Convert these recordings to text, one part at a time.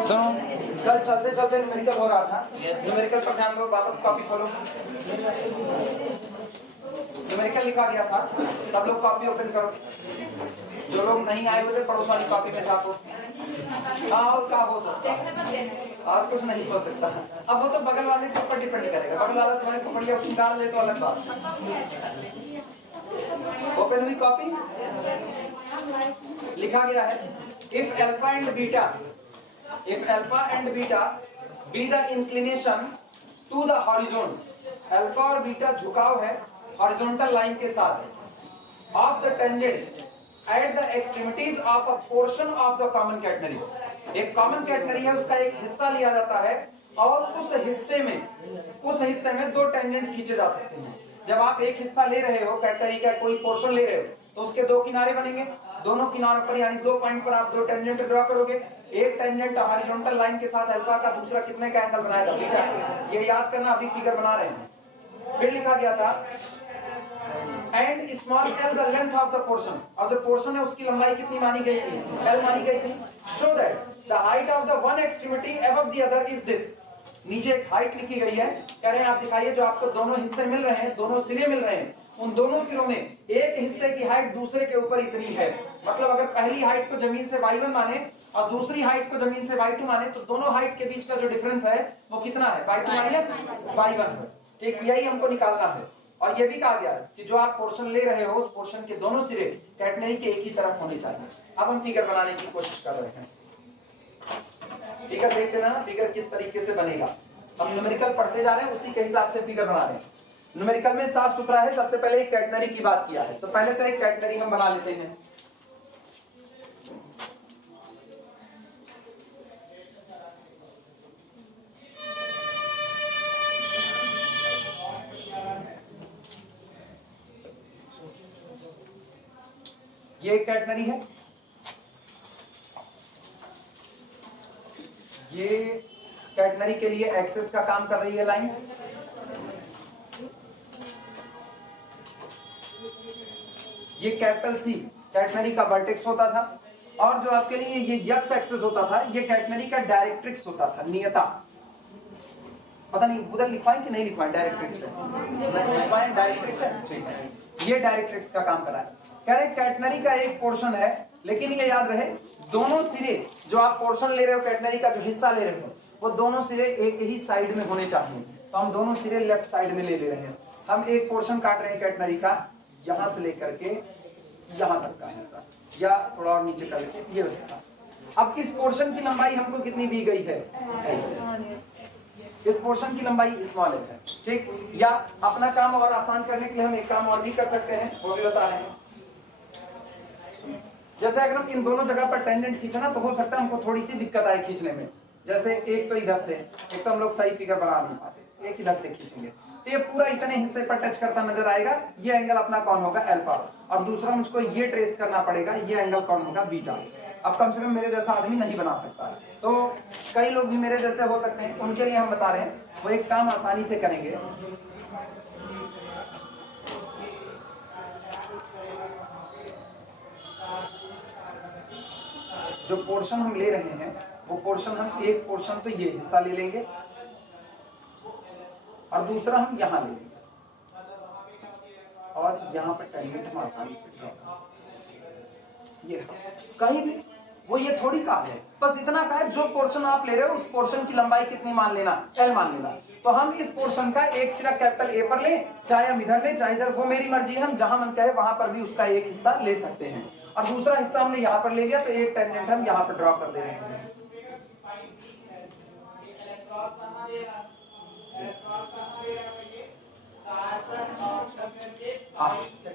सुनो, कल चलते चलते न्यूमेरिकल हो रहा था। न्यूमेरिकल पर ध्यान दो, वापस कॉपी खोलो। न्यूमेरिकल लिखा गया था, सब लोग कॉपी ओपन करो। जो लोग नहीं आए हुए थे पड़ोस वाली कॉपी में छापो। हाँ, और क्या हो सकता है? और कुछ नहीं हो सकता। अब वो तो बगल वाले के ऊपर डिपेंड करेगा। बगल वाला तुम्हारे को बढ़िया उसकी निकाल ले तो अलग बात। ओपन हुई कॉपी, लिखा गया है if alpha and beta be the inclination to the horizon, alpha और बीटा झुकाव है हॉरिजॉन्टल लाइन के साथ of the tangent at the extremities of a portion of the common catenary. एक कॉमन कैटनरी है, उसका एक हिस्सा लिया जाता है और उस हिस्से में दो टेंजेंट खींचे जा सकते हैं। जब आप एक हिस्सा ले रहे हो, कैटनरी का कोई पोर्शन ले रहे हो, तो उसके दो किनारे बनेंगे। दोनों किनारों पर यानी दो पॉइंट पर आप दो टेंजेंट ड्रॉ करोगे। एक टेंजेंट हॉरिजॉन्टल लाइन के साथ अल्फा का, दूसरा कितने का एंगल बनाएगा? बीटा। ये याद करना, अभी फिगर बना रहे हैं। फिर लिखा गया था and small L the length of the portion, और जो पोर्शन है उसकी लंबाई कितनी मानी गई थी? एल मानी गई थी। Show that the height of the one extremity above the other is this. नीचे एक हाइट लिखी गई है, कह रहे हैं आप दिखाइए जो आपको दोनों हिस्से मिल रहे हैं, दोनों सिरे मिल रहे हैं, उन दोनों सिरों में एक हिस्से की हाइट दूसरे के ऊपर इतनी है। मतलब अगर पहली हाइट को जमीन से y1 माने और दूसरी हाइट को जमीन से y2 माने, तो दोनों हाइट के बीच का जो डिफरेंस है वो कितना है? y2 माइनस y1 है। ठीक, यही हमको निकालना है। और ये भी कहा गया कि जो आप पोर्शन ले रहे हो उस पोर्शन के दोनों सिरे कैटनरी के एक ही तरफ होने चाहिए। अब हम फिगर बनाने की कोशिश कर रहे हैं। फिगर देखते ना, फिगर किस तरीके से बनेगा। हम न्यूमेरिकल पढ़ते जा रहे हैं, उसी के हिसाब से फिगर बना रहे हैं। न्यूमेरिकल में साफ सुथरा है। सबसे पहले एक कैटनरी की बात किया है, तो पहले तो एक कैटनरी हम बना लेते हैं। ये एक कैटनरी है, ये कैटनरी के लिए एक्सेस का काम कर रही है लाइन। ये कैपिटल सी कैटनरी का वर्टेक्स होता था, और जो आपके लिए ये यक्स एक्सेस होता था, ये कैटनरी का डायरेक्ट्रिक्स होता था, नियता। पता नहीं उधर लिखवाएं कि नहीं लिखवाएं? डायरेक्ट्रिक्स लिखवाएं, डायरेक्ट्रिक्स है। ठीक है, ये डायरेक्ट्रिक्स का काम कर रहा है। कह रहे कैटनरी का एक पोर्शन है, लेकिन ये याद रहे दोनों सिरे जो आप पोर्शन ले रहे हो, कैटनरी का जो हिस्सा ले रहे हो, वो दोनों सिरे एक ही साइड में होने चाहिए। तो हम दोनों सिरे लेफ्ट साइड में ले रहे हैं। हम एक पोर्शन काट रहे हैं कैटनरी का, यहां से लेकर के यहां तक का हिस्सा, या थोड़ा और नीचे करके ये हिस्सा। अब इस पोर्शन की लंबाई हमको कितनी दी गई है? इस पोर्शन की लंबाई स्मॉल है। ठीक, या अपना काम और आसान करने के लिए हम एक काम और भी कर सकते हैं, वो भी बता रहे हैं। जैसे अगर हम इन दोनों जगह पर टेंजेंट खींचना, तो हो सकता है हमको थोड़ी सी दिक्कत आए खींचने में। जैसे एक तो इधर से, एक तो हम लोग सही फिगर बना नहीं पाते, एक इधर से खींचेंगे तो ये पूरा इतने हिस्से पर टच करता नजर आएगा। ये एंगल अपना कौन होगा? अल्फा। और दूसरा मुझको ये ट्रेस करना पड़ेगा, ये एंगल कौन होगा? बीटा। अब कम से कम मेरे जैसा आदमी नहीं बना सकता, तो कई लोग भी मेरे जैसे हो सकते हैं, उनके लिए हम बता रहे हैं, वो एक काम आसानी से करेंगे। जो पोर्शन हम ले रहे हैं वो पोर्शन, हम एक पोर्शन तो ये हिस्सा ले लेंगे और दूसरा हम यहां ले लेंगे, और यहां पर टेंजेंट हम आसानी से ड्रॉ कर सकते हैं। ये कहीं भी वो ये थोड़ी कहा है, बस इतना कहा है जो पोर्शन आप ले रहे हो उस पोर्शन की लंबाई कितनी मान लेना? एल मान लेना। तो हम इस पोर्शन का एक सिरा कैपिटल ए पर ले, चाहे हम इधर ले चाहे इधर, वो मेरी मर्जी है। हम जहां मन कहे वहां पर भी उसका एक हिस्सा ले सकते हैं, और दूसरा हिस्सा हमने यहाँ पर ले लिया, तो एक टेंजेंट हम यहाँ पर ड्रॉ कर दे रहे हैं।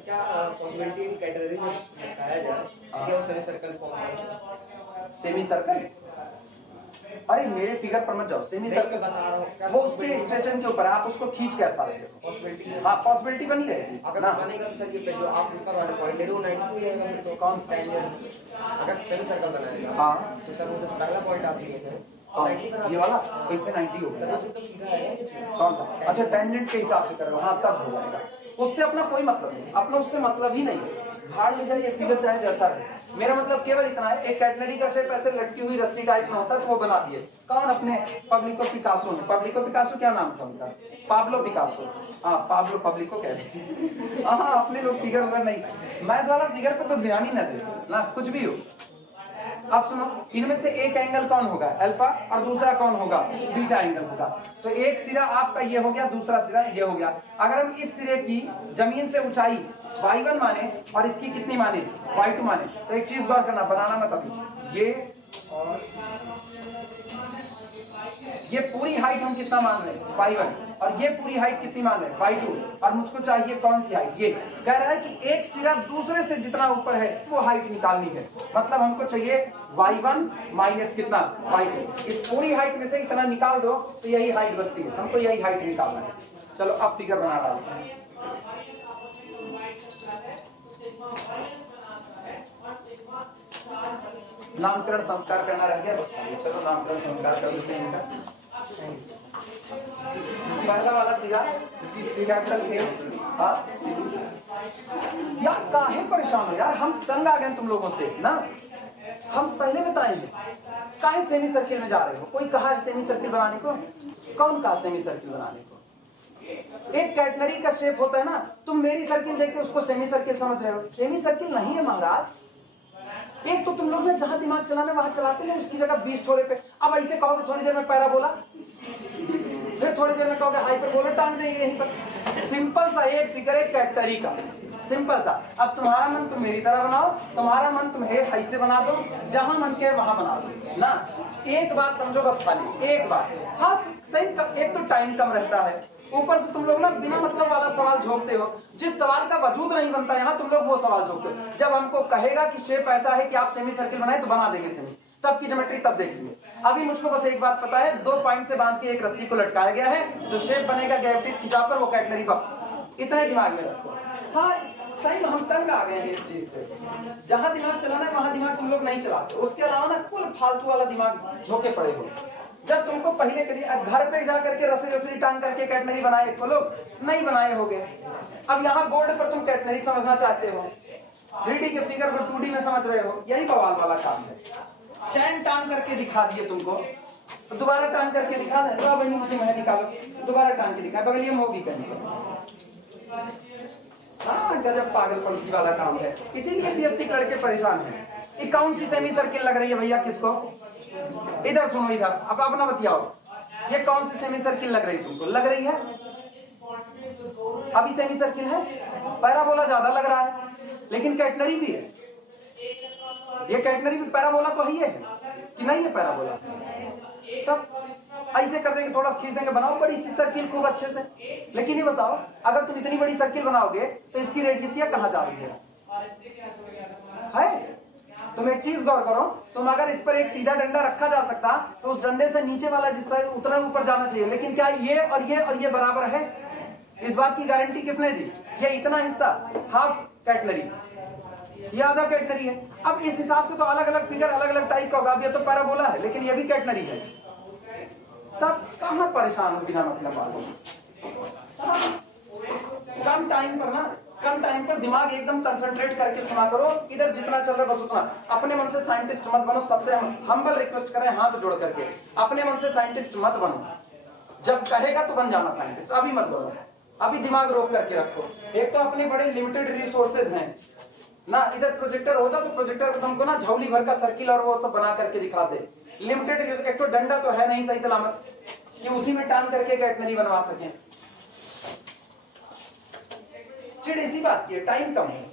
क्या पॉसिबिलिटी कैटेगरी में बताया जाए कि वो सेमी सर्कल फॉर्म है? Semi circle? अरे मेरे फिगर पर मत जाओ। सेमी सर्कल बता रहा हूँ, वो उसके स्ट्रेचन के ऊपर, आप उसको खींच कैसा रहे हो? पॉसिबिलिटी। हाँ, पॉसिबिलिटी बनी रहेगी। अगर बनेगा तो सर ये जो आप ऊपर वाले पॉइंट ले रहे हो 92 रहेगा, तो कौन सा अगर सेमी सर्कल बनाएगा? हाँ, तो सर वो जो पहला पॉइंट आप लिए थे ये वाला 1 से 90 हो गया। तो सीधा है कौन सा? अच्छा, टेंजेंट के हिसाब से कर रहे हो? हाँ, तब हो जाएगा। उससे अपना कोई मतलब नहीं, अपना उससे मतलब ही नहीं है। भाड़ ले जाए ये फिगर चाहे जैसा रहे, मेरा मतलब केवल इतना है, एक कैटनरी का शेप ऐसे लटकी हुई रस्सी टाइप में होता है तो वो बना दिए कौन, अपने पब्लिको पिकासो ने। पब्लिको पिकासो क्या नाम था उनका, पाब्लो पिकासो। हाँ पाब्लो, पब्लिको कह रहे हाँ अपने लोग फिगर वगैरह नहीं, मैं द्वारा फिगर पे तो ध्यान ही न दे ना, कुछ भी हो। अब सुनो, इनमें से एक एंगल कौन होगा, अल्फा, और दूसरा कौन होगा, बीटा एंगल होगा। तो एक सिरा आपका ये हो गया, दूसरा सिरा ये हो गया। अगर हम इस सिरे की जमीन से ऊंचाई y1 माने और इसकी कितनी माने, y2 माने, तो एक चीज गौर करना, बनाना मत अभी, ये और ये पूरी हाइट हम कितना मान रहे हैं, y1, और ये पूरी हाइट कितनी मान रहे हैं, y2, और मुझको चाहिए कौन सी हाइट, ये कह रहा है कि एक सिरा दूसरे से जितना ऊपर है वो हाइट निकालनी है। मतलब हमको चाहिए y1 माइनस कितना, y2। इस पूरी हाइट में से इतना निकाल दो तो यही हाइट बचती है, हमको यही हाइट निकालना है। चलो अब फिगर बना रहा हूं, नामकरण संस्कार करना रह गया बस। चलो नामकरण संस्कार कर लेते हैं इनका। पहला वाला सिरा कैपिटल ए। हाँ यार काहे परेशान हो यार, हम तंग आ गए तुम लोगों से ना, हम पहले बताएंगे काहे सेमी सर्किल में जा रहे हो। कोई कहा है सेमी सर्किल बनाने को, कौन कहा सेमी सर्किल बनाने को। एक कैटनरी का शेप होता है ना, तुम मेरी सर्किल देख के उसको सेमी सर्किल समझ रहे हो, सेमी सर्किल नहीं है महाराज। एक तो तुम लोग ने जहां दिमाग चलाने वहां चलाते हैं, उसकी जगह 20 छोरे पे। अब ऐसे कहोगे थोड़ी देर में पैराबोला, फिर थोड़ी देर में कहोगे हाइपरबोला, टांग देंगे यहीं पर। सिंपल सा एक फिगर है कैटनरी का, सिंपल सा। अब तुम्हारा मन तुम मेरी तरह बनाओ, तुम्हारा मन तुम हाई से बना दो, जहां मन के वहां बना दो ना। एक बात समझो बस, खाली एक बात। हाँ सही, एक तो टाइम कम रहता है, ऊपर से तुम लोग ना बिना मतलब वाला सवाल झोंकते हो, जिस सवाल का वजूद नहीं बनता यहाँ तुम लोग वो सवाल झोंकते हो। जब हमको कहेगा कि शेप ऐसा है कि आप सेमी सर्किल बनाए तो बना देंगे सेमी, तब की ज्योमेट्री तब देख लेंगे। अभी मुझको बस एक बात पता है, 2 पॉइंट से बांध के एक रस्सी को लटकाया गया है, जो शेप बनेगा ग्रेविटी खिंचाव पर वो कैटनरी, बस इतने दिमाग में रखो। हाँ सही में हम तंग आ गए हैं इस चीज से, जहां दिमाग चलाना है वहां दिमाग तुम लोग नहीं चलाते, उसके अलावा ना कुल फालतू वाला दिमाग झोंके पड़े हो। जब तुमको पहले करिए घर पे जा करके रसरी टांग करके कैटनरी बनाए तो लोग नहीं बनाए होगे। अब यहाँ बोर्ड पर तुम कैटनरी समझना चाहते हो, 3D के फिगर को 2D में समझ रहे हो, यही बवाल वाला काम है। चैन टांग करके दिखा दिए तुमको, तो दोबारा टांग करके दिखा दे, तो अब उसी में निकालो, दोबारा टांग के दिखा, बगलिए में होगी कहीं। हाँ गजब पागलपंथी वाला काम है, इसीलिए बीएससी लड़के परेशान है। ये कौन सी सेमी सर्किल लग रही है भैया किसको, इधर सुनो इधर, अब अपना बतियाओ, ये कौन सी सेमी सर्किल लग रही है तुमको, लग रही है अभी सेमी सर्किल है, पैराबोला ज्यादा लग रहा है, लेकिन कैटनरी भी है। ये कैटनरी भी पैराबोला तो ही है कि नहीं है पैराबोला। तब ऐसे कर देंगे, थोड़ा खींच देंगे, बनाओ बड़ी सी सर्किल खूब अच्छे से। लेकिन ये बताओ अगर तुम इतनी बड़ी सर्किल बनाओगे तो इसकी रेडियस कहाँ जा रही है? तुम एक चीज गौर करो, तुम अगर इस पर एक सीधा डंडा रखा जा सकता तो उस डंडे से नीचे वाला जिससे उतना ऊपर जाना चाहिए, लेकिन क्या ये और ये बराबर है? इस बात की गारंटी किसने दी? ये इतना हिस्सा हाफ कैटनरी, ये आधा कैटनरी है। अब इस हिसाब से तो अलग अलग फिगर अलग अलग टाइप का होगा। अब ये तो पैराबोला है लेकिन ये भी कैटनरी है, तब कहाँ परेशान हो बिना मतलब वालों। कम टाइम पर ना, कम टाइम पर दिमाग एकदम कंसंट्रेट करके सुना करो, इधर जितना चल रहा है बस उतना। अपने मन से साइंटिस्ट मत बनो, सबसे हम्बल रिक्वेस्ट करें हाथ जोड़ करके, अपने मन से साइंटिस्ट मत बनो। जब कहेगा तो बन जाना साइंटिस्ट, अभी मत बनो, अभी दिमाग रोक करके रखो। एक तो अपने बड़े लिमिटेड रिसोर्सेज हैं ना, इधर प्रोजेक्टर होता तो प्रोजेक्टर पर तुमको ना झौली भर का सर्किल और वो सब बना करके दिखाते। लिमिटेड, एक तो डंडा तो है नहीं सही सलामत कि उसी में टांग करके कैटनरी बनवा सकें। चिड़ इसी बात की है, टाइम कम है।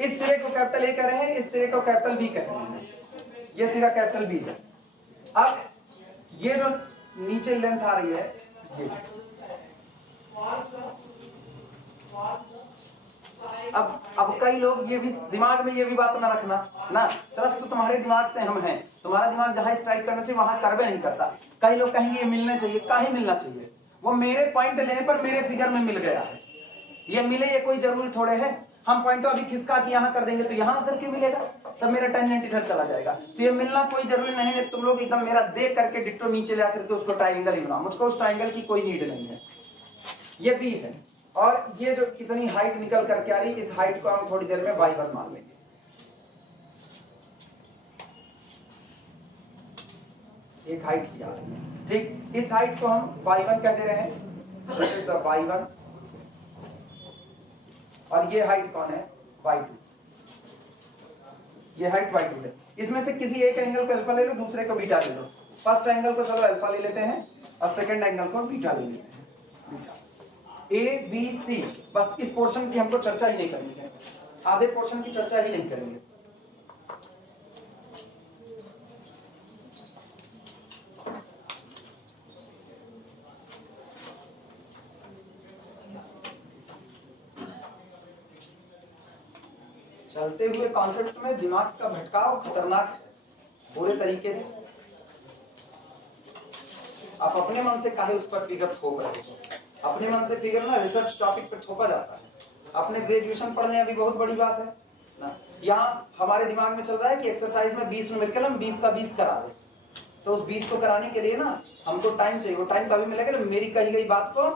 इस सिरे को कैपिटल ए कह रहे हैं, इस सिरे को कैपिटल बी कह रहे हैं, ये सिरा कैपिटल बी है। अब ये जो नीचे लेंथ आ रही है ये, अब कई लोग ये भी दिमाग में ये भी बात ना रखना ना, त्रस्त तो तुम्हारे दिमाग से हम हैं, तुम्हारा दिमाग जहां स्ट्राइक करना चाहिए वहां करवे नहीं करता। कई लोग कहेंगे ये मिलना चाहिए, काहे मिलना चाहिए? वो मेरे पॉइंट लेने पर मेरे फिगर में मिल गया है, ये मिले ये कोई जरूरी थोड़े है। हम पॉइंट अभी खिसका के यहाँ कर देंगे तो यहाँ आकर के मिलेगा, तब मेरा टेंजेंट इधर चला जाएगा। तो ये मिलना कोई जरूरी नहीं है, तुम लोग एकदम मेरा देख करके डिट्टो नीचे ले आकर के उसको ट्राइंगल ही बनाओ, मुझको उस ट्राइंगल की कोई नीड नहीं है। ये बी है और ये जो कितनी हाइट निकल करके आ रही, इस हाइट को हम थोड़ी देर में y1 मान लेंगे। एक हाइट की आ रही है, ठीक, इस हाइट को हम y1 कह दे रहे हैं, दिस इज द y1, और ये हाइट कौन है, y2, ये हाइट y2 है। इसमें से किसी एक एंगल को अल्फा ले लो, दूसरे को बीटा ले लो। फर्स्ट एंगल को चलो अल्फा ले लेते हैं और सेकंड एंगल को बीटा ले लेते हैं। ए बी सी, बस इस पोर्शन की हमको चर्चा ही नहीं करनी है, आधे पोर्शन की चर्चा ही नहीं करेंगे। चलते हुए कॉन्सेप्ट में दिमाग का भटकाव खतरनाक बुरे तरीके से। आप अपने मन से काहे उस पर फिगर थोप रहे हो? अपने मन से फिगर ना रिसर्च टॉपिक पर थोपा जाता है। अपने ग्रेजुएशन पढ़ने अभी बहुत बड़ी बात है ना। यहाँ हमारे दिमाग में चल रहा है कि एक्सरसाइज में 20 न्यूमेरिकल हम 20 का 20 करा दे, तो उस 20 को कराने के लिए ना हमको टाइम चाहिए। वो टाइम तभी मिलेगा जब मेरी कही गई बात को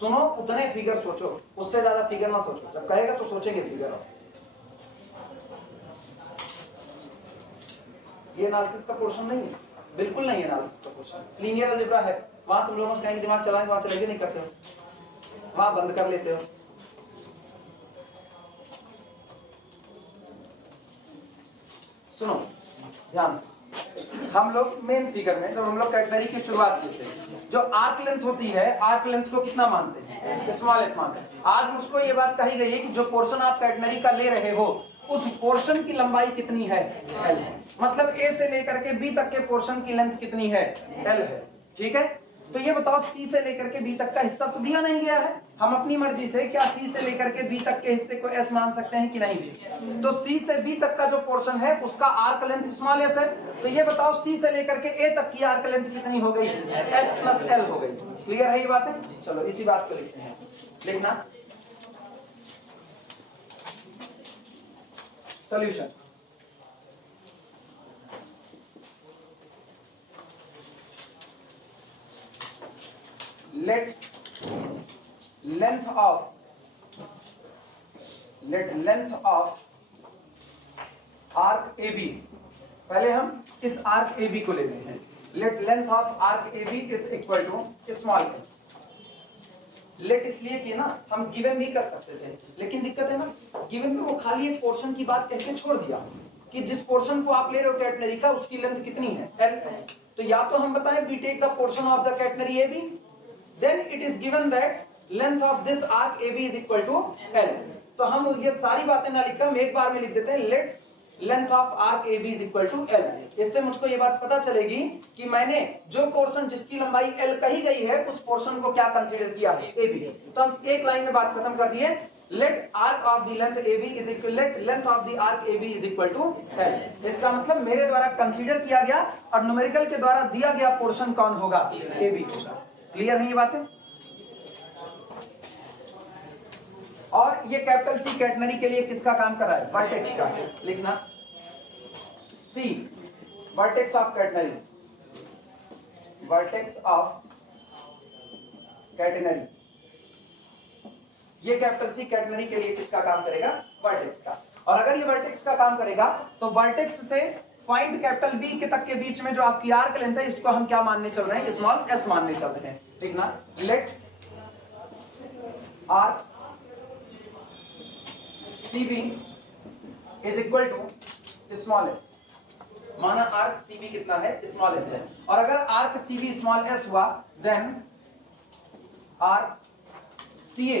सुनो, उतने फिगर सोचो, उससे ज्यादा फिगर ना सोचो। जब कहेगा तो सोचेंगे फिगर। ये एनालिसिस का पोर्शन नहीं है, बिल्कुल नहीं है एनालिसिस का पोर्शन। लीनियर अलजेब्रा है, वहां तुम लोगों से कहेंगे दिमाग चलाएंगे, वहां चलेंगे नहीं करते हो, वहां बंद कर लेते हो। सुनो ध्यान से, हम लोग मेन फिगर में जब हम लोग कैटेगरी की शुरुआत करते हैं, जो आर्क लेंथ होती है, आर्क लेंथ को कितना मानते हैं, स्मॉलेस्ट मानते हैं। आज मुझको ये बात कही गई है कि जो पोर्शन आप कैटेगरी का ले रहे हो उस पोर्शन की लंबाई कितनी है, एल है। मतलब ए से लेकर के बी तक के पोर्शन की लेंथ कितनी है, एल है। ठीक है, तो ये बताओ सी से लेकर के बी तक का हिस्सा तो दिया नहीं गया है, हम अपनी मर्जी से क्या सी से लेकर के बी तक के हिस्से को एस मान सकते हैं कि नहीं। तो सी से बी तक का जो पोर्शन है उसका आर्क लेंथ स्मॉल एस है। तो ये बताओ सी से लेकर के ए तक की आर्क लेंथ कितनी हो गई, एस प्लस एल हो गई। क्लियर है ये बातें? चलो इसी बात को लिखते हैं। लिखना solution. let length of arc AB, पहले हम इस आर्क AB को लेते हैं। let length of arc AB is equal to small a। Let इसलिए कि ना हम गिवन भी कर सकते थे, लेकिन दिक्कत है ना गिवन में वो खाली एक पोर्शन की बात कहकर छोड़ दिया कि जिस पोर्शन को आप ले रहे हो कैटेगरी का उसकी लेंथ कितनी है, एल। तो या तो हम बताएं we take the portion of the category AB, then it is given that length of this arc AB is equal to L। तो हम ये सारी बातें ना लिखकर हम एक बार में लिख देते हैं let length of arc AB is equal to L। इससे मुझको ये बात पता चलेगी कि मैंने जो पोर्शन जिसकी लंबाई L कही गई है उस पोर्शन को क्या कंसीडर किया है, AB। तो हम एक लाइन में बात खत्म कर दिए, let arc of the length AB is equal, let length of the arc AB is equal to L। इसका मतलब मेरे द्वारा कंसीडर किया गया और न्यूमेरिकल के द्वारा दिया गया पोर्शन कौन होगा, AB होगा। क्लियर है ये बातें? और ये कैपिटल सी कैटेगरी के लिए किसका काम कर रहा है, वर्टेक्स का। लिखना C vertex of category, vertex of category. ये कैपिटल सी कैटेगरी के लिए किसका काम करेगा, वर्टेक्स का। और अगर ये वर्टेक्स का काम करेगा तो वर्टेक्स से पॉइंट कैपिटल बी के तक के बीच में जो आपकी आर्क लेंथ है इसको हम क्या मानने चल रहे हैं, स्मॉल एस मानने चल रहे हैं। ठीक ना, let arc CB is equal to small S. माना आर्क सीबी कितना है, स्मॉल एस है। और अगर आर्क सीबी स्मॉल एस हुआ then arc CA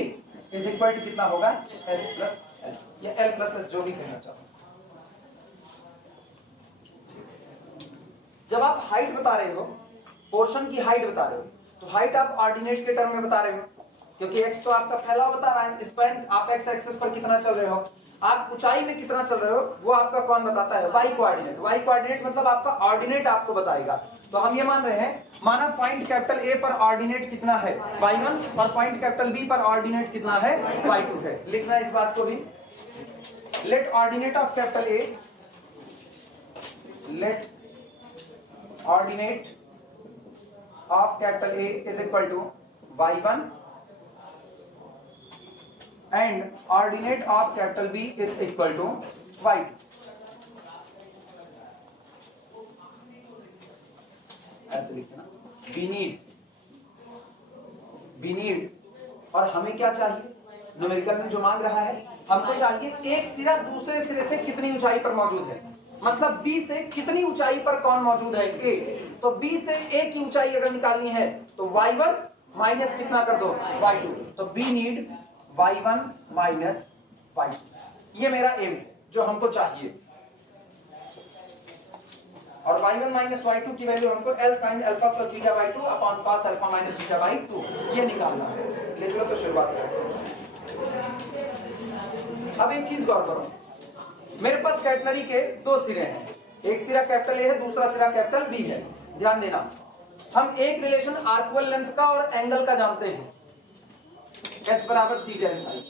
is equal to कितना होगा, एस प्लस एल या एल प्लस एस, जो भी कहना चाहो। जब आप हाइट बता रहे हो, पोर्शन की हाइट बता रहे हो, तो हाइट आप ऑर्डिनेट के टर्म में बता रहे हो, क्योंकि x तो आपका फैलाव बता रहा है। इस पॉइंट आप x एक्सिस पर कितना चल रहे हो, आप ऊंचाई में कितना चल रहे हो वो आपका कौन बताता है? Y coordinate. वाई कोऑर्डिनेट मतलब आपका ऑर्डिनेट आपको बताएगा। तो हम ये मान रहे हैं, माना पॉइंट कैपिटल ए पर ऑर्डिनेट कितना है? y1 और पॉइंट कैपिटल बी पर ऑर्डिनेट कितना है? y2 है। लिखना इस बात को भी, let ordinate of capital A, let ordinate of capital A is equal to y1 and ordinate of capital B is equal to y. ऐसे लिखना, we need और हमें क्या चाहिए? न्यूमेरिकल में जो मांग रहा है, हमको चाहिए एक सिरा दूसरे सिरे से कितनी ऊंचाई पर मौजूद है, मतलब B से कितनी ऊंचाई पर कौन मौजूद है? A। तो B से A की ऊंचाई अगर निकालनी है तो y1 माइनस कितना कर दो? y2। तो we need y1 minus y2, ये मेरा एम जो हमको चाहिए। और y1 माइनस y2 की वैल्यू हमको L sin alpha plus beta by 2 upon cos alpha minus beta by 2 ये निकालना है। लिख लो तो शुरुआत करो। अब एक चीज गौर करो, मेरे पास कैटनरी के दो सिरे हैं, एक सिरा कैपिटल ए है, दूसरा सिरा कैपिटल बी है। ध्यान देना, हम एक रिलेशन आर्कुअल लेंथ का और एंगल का जानते हैं, S बराबर सी tan साई।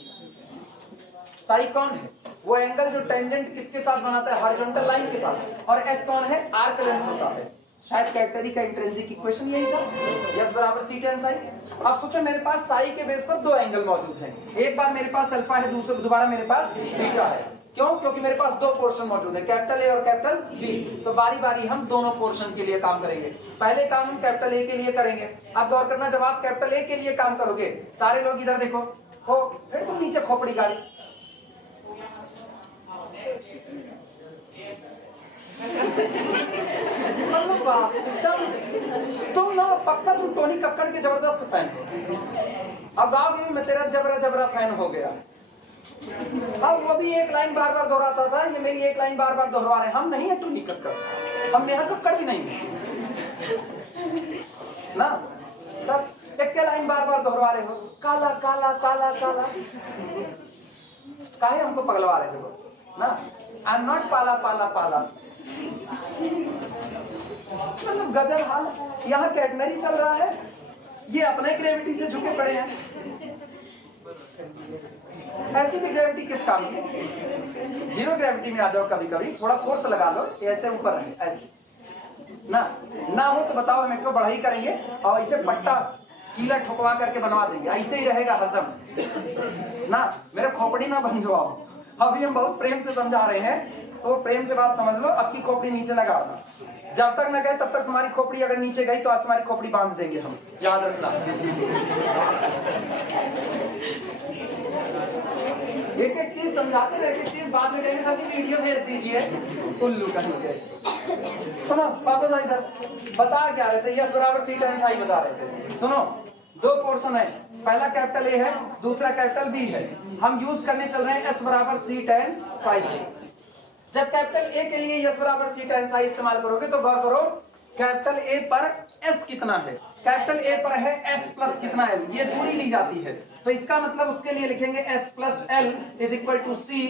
साई कौन है? वो एंगल जो टेंजेंट किसके साथ बनाता है? हॉरिजॉन्टल लाइन के साथ। और S कौन है? आर्क लेंथ होता है। शायद कैटेगरी का इंट्रिंसिक इक्वेशन यही था, S बराबर सी tan साई। अब सोचो मेरे पास साई के बेस पर दो एंगल मौजूद हैं, एक बार मेरे पास अल्फा है, दूसरे दोबारा मेरे पास बीटा है। क्यों? क्योंकि मेरे पास दो पोर्शन मौजूद है, कैपिटल ए और कैपिटल बी। तो बारी बारी हम दोनों पोर्शन के लिए काम करेंगे। पहले काम हम कैपिटल ए के लिए करेंगे। अब गौर करना, जब आप कैपिटल ए के लिए काम करोगे, सारे लोग इधर देखो, हो फिर तुम नीचे खोपड़ी गाड़ी, तुम ना पक्का तुम टोनी कक्कड़ के जबरदस्त फैन हो। अब गाँव में मैं तेरा जबरा जबरा फैन हो गया। अब वो भी एक लाइन बार बार दोहराता था, ये मेरी एक लाइन बार बार दोहरा रहे हैं। हम नहीं है टोनी कक्कड़, हम नेहा कक्कड़ भी नहीं है ना। तब एक लाइन बार बार दोहरा रहे हो, काला काला काला काला, काहे हमको पगलवा रहे हो ना? आई एम नॉट पाला पाला पाला, मतलब गजब हाल। यहाँ कैटनरी चल रहा है, ये अपने ग्रेविटी से झुके पड़े हैं। ऐसी भी ग्रेविटी किस काम की? जीरो ग्रेविटी में आ जाओ, कभी कभी थोड़ा फोर्स लगा लो, ऐसे ऊपर है, ऐसे ना हो तो बताओ, मेट्रो बढ़ाई करेंगे और ऐसे पट्टा कीला ठुकवा करके बनवा देंगे, ऐसे ही रहेगा हरदम ना। मेरे खोपड़ी ना बन जाओ। अभी हम बहुत प्रेम से समझा रहे हैं, तो प्रेम से बात समझ लो। अब की खोपड़ी नीचे न गाड़ना, जब तक न गए तब तक तुम्हारी खोपड़ी अगर नीचे गई तो आज तुम्हारी खोपड़ी बांध देंगे हम, याद रखना। एक एक चीज समझाते रहे, एक चीज बाद में कहेंगे सर वीडियो भेज दीजिए, उल्लू कहीं गए। सुनो वापस इधर, बता क्या रहे थे? यस बराबर सी tan साई बता रहे थे। सुनो, दो पोर्शन है, पहला कैपिटल ए है, दूसरा कैपिटल बी है। हम यूज करने चल रहे हैं एस बराबर सी tan साई। जब कैपिटल ए के लिए एस बराबर सी tan साई इस्तेमाल करोगे तो गौर करो, कैपिटल ए पर एस कितना है? कैपिटल ए पर है एस प्लस कितना एल, ये दूरी ली जाती है। तो इसका मतलब उसके लिए लिखेंगे S plus L is equal to C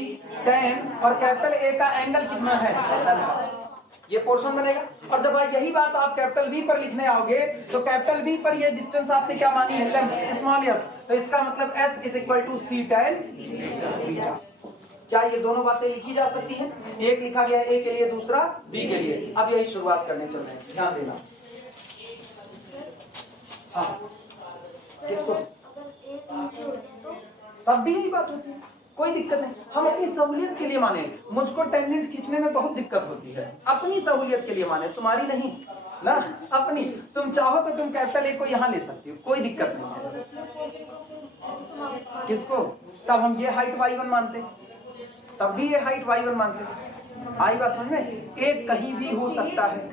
tan, और कैपिटल ए का एंगल कितना है? अल्फा। ये पोर्शन बनेगा। और जब यही बात आप कैपिटल बी पर लिखने आओगे तो कैपिटल बी पर ये डिस्टेंस आपने क्या मानी है? Length, small S. तो इसका मतलब S is equal to C tan beta. क्या ये दोनों बातें लिखी जा सकती हैं? एक लिखा गया ए के लिए, दूसरा बी के लिए। अब यही शुरुआत करने चल रहे हैं, ध्यान देना। हाँ, किसको? तब भी यही बात होती है, कोई दिक्कत नहीं। हम अपनी सहूलियत के लिए माने। मुझको टेंजेंट खींचने में बहुत दिक्कत होती है, अपनी सहूलियत के लिए माने, तुम्हारी नहीं ना, अपनी। तुम चाहो तो तुम कैपिटल ए को यहाँ ले सकती हो, कोई दिक्कत नहीं है। किसको? तब हम ये हाइट y1 मानते, तब भी ये हाइट y1 मानते। आई बात समझ में? एक कहीं भी हो सकता है।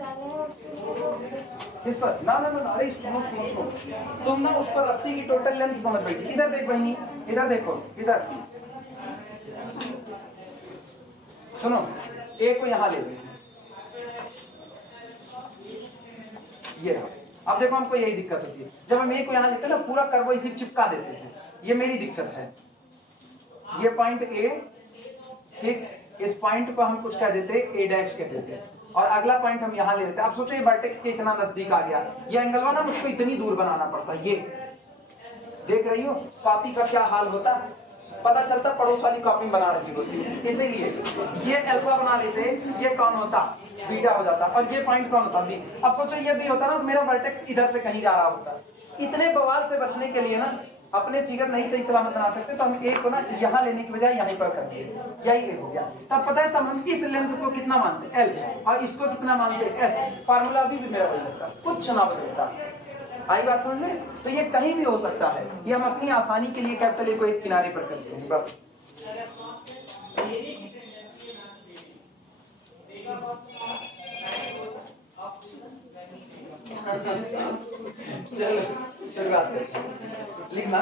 किस पर? ना ना ना, अरे सुनो सुनो सुनो, तुम ना उस पर रस्सी की टोटल लेंथ समझ बैठी। इधर देख बहनी, इधर देखो, इधर सुनो, ए को यहाँ ले लो, ये रहा। अब देखो हमको यही दिक्कत होती है, जब हम ए को यहाँ लेते हैं ना, पूरा कर्व इसी चिपका देते हैं। ये मेरी दिक्कत है। ये पॉइंट ए ठीक, इस पॉइंट को हम कुछ कह देते ए डैश कह देते और अगला पॉइंट हम यहाँ ले लेते। आप सोचो ये वर्टेक्स के इतना नजदीक आ गया, ये एंगल वाला मुझको इतनी दूर बनाना पड़ता। ये देख रही हो कॉपी का क्या हाल होता, पता चलता पड़ोस वाली कॉपी बना रही होती। इसीलिए ये अल्फा बना लेते, ये कौन होता, बीटा हो जाता, और ये पॉइंट कौन होता, बी। अब सोचो ये बी होता ना तो मेरा वर्टेक्स इधर से कहीं जा रहा होता। इतने बवाल से बचने के लिए ना अपने फिगर नहीं सही सलामत बना सकते, तो हम एक को ना यहाँ लेने की बजाय यहीं पर कर दिए, यही एक हो गया। तब पता है तब हम इस लेंथ को कितना मानते एल और इसको कितना मानते एस। फार्मूला भी मेरा वही लगता, कुछ ना बदलता। आई बात समझ में? तो ये कहीं भी हो सकता है, ये हम अपनी आसानी के लिए कैपिटल ए को एक किनारे पर करते हैं बस। चलो शुरुआत करते हैं। लिखना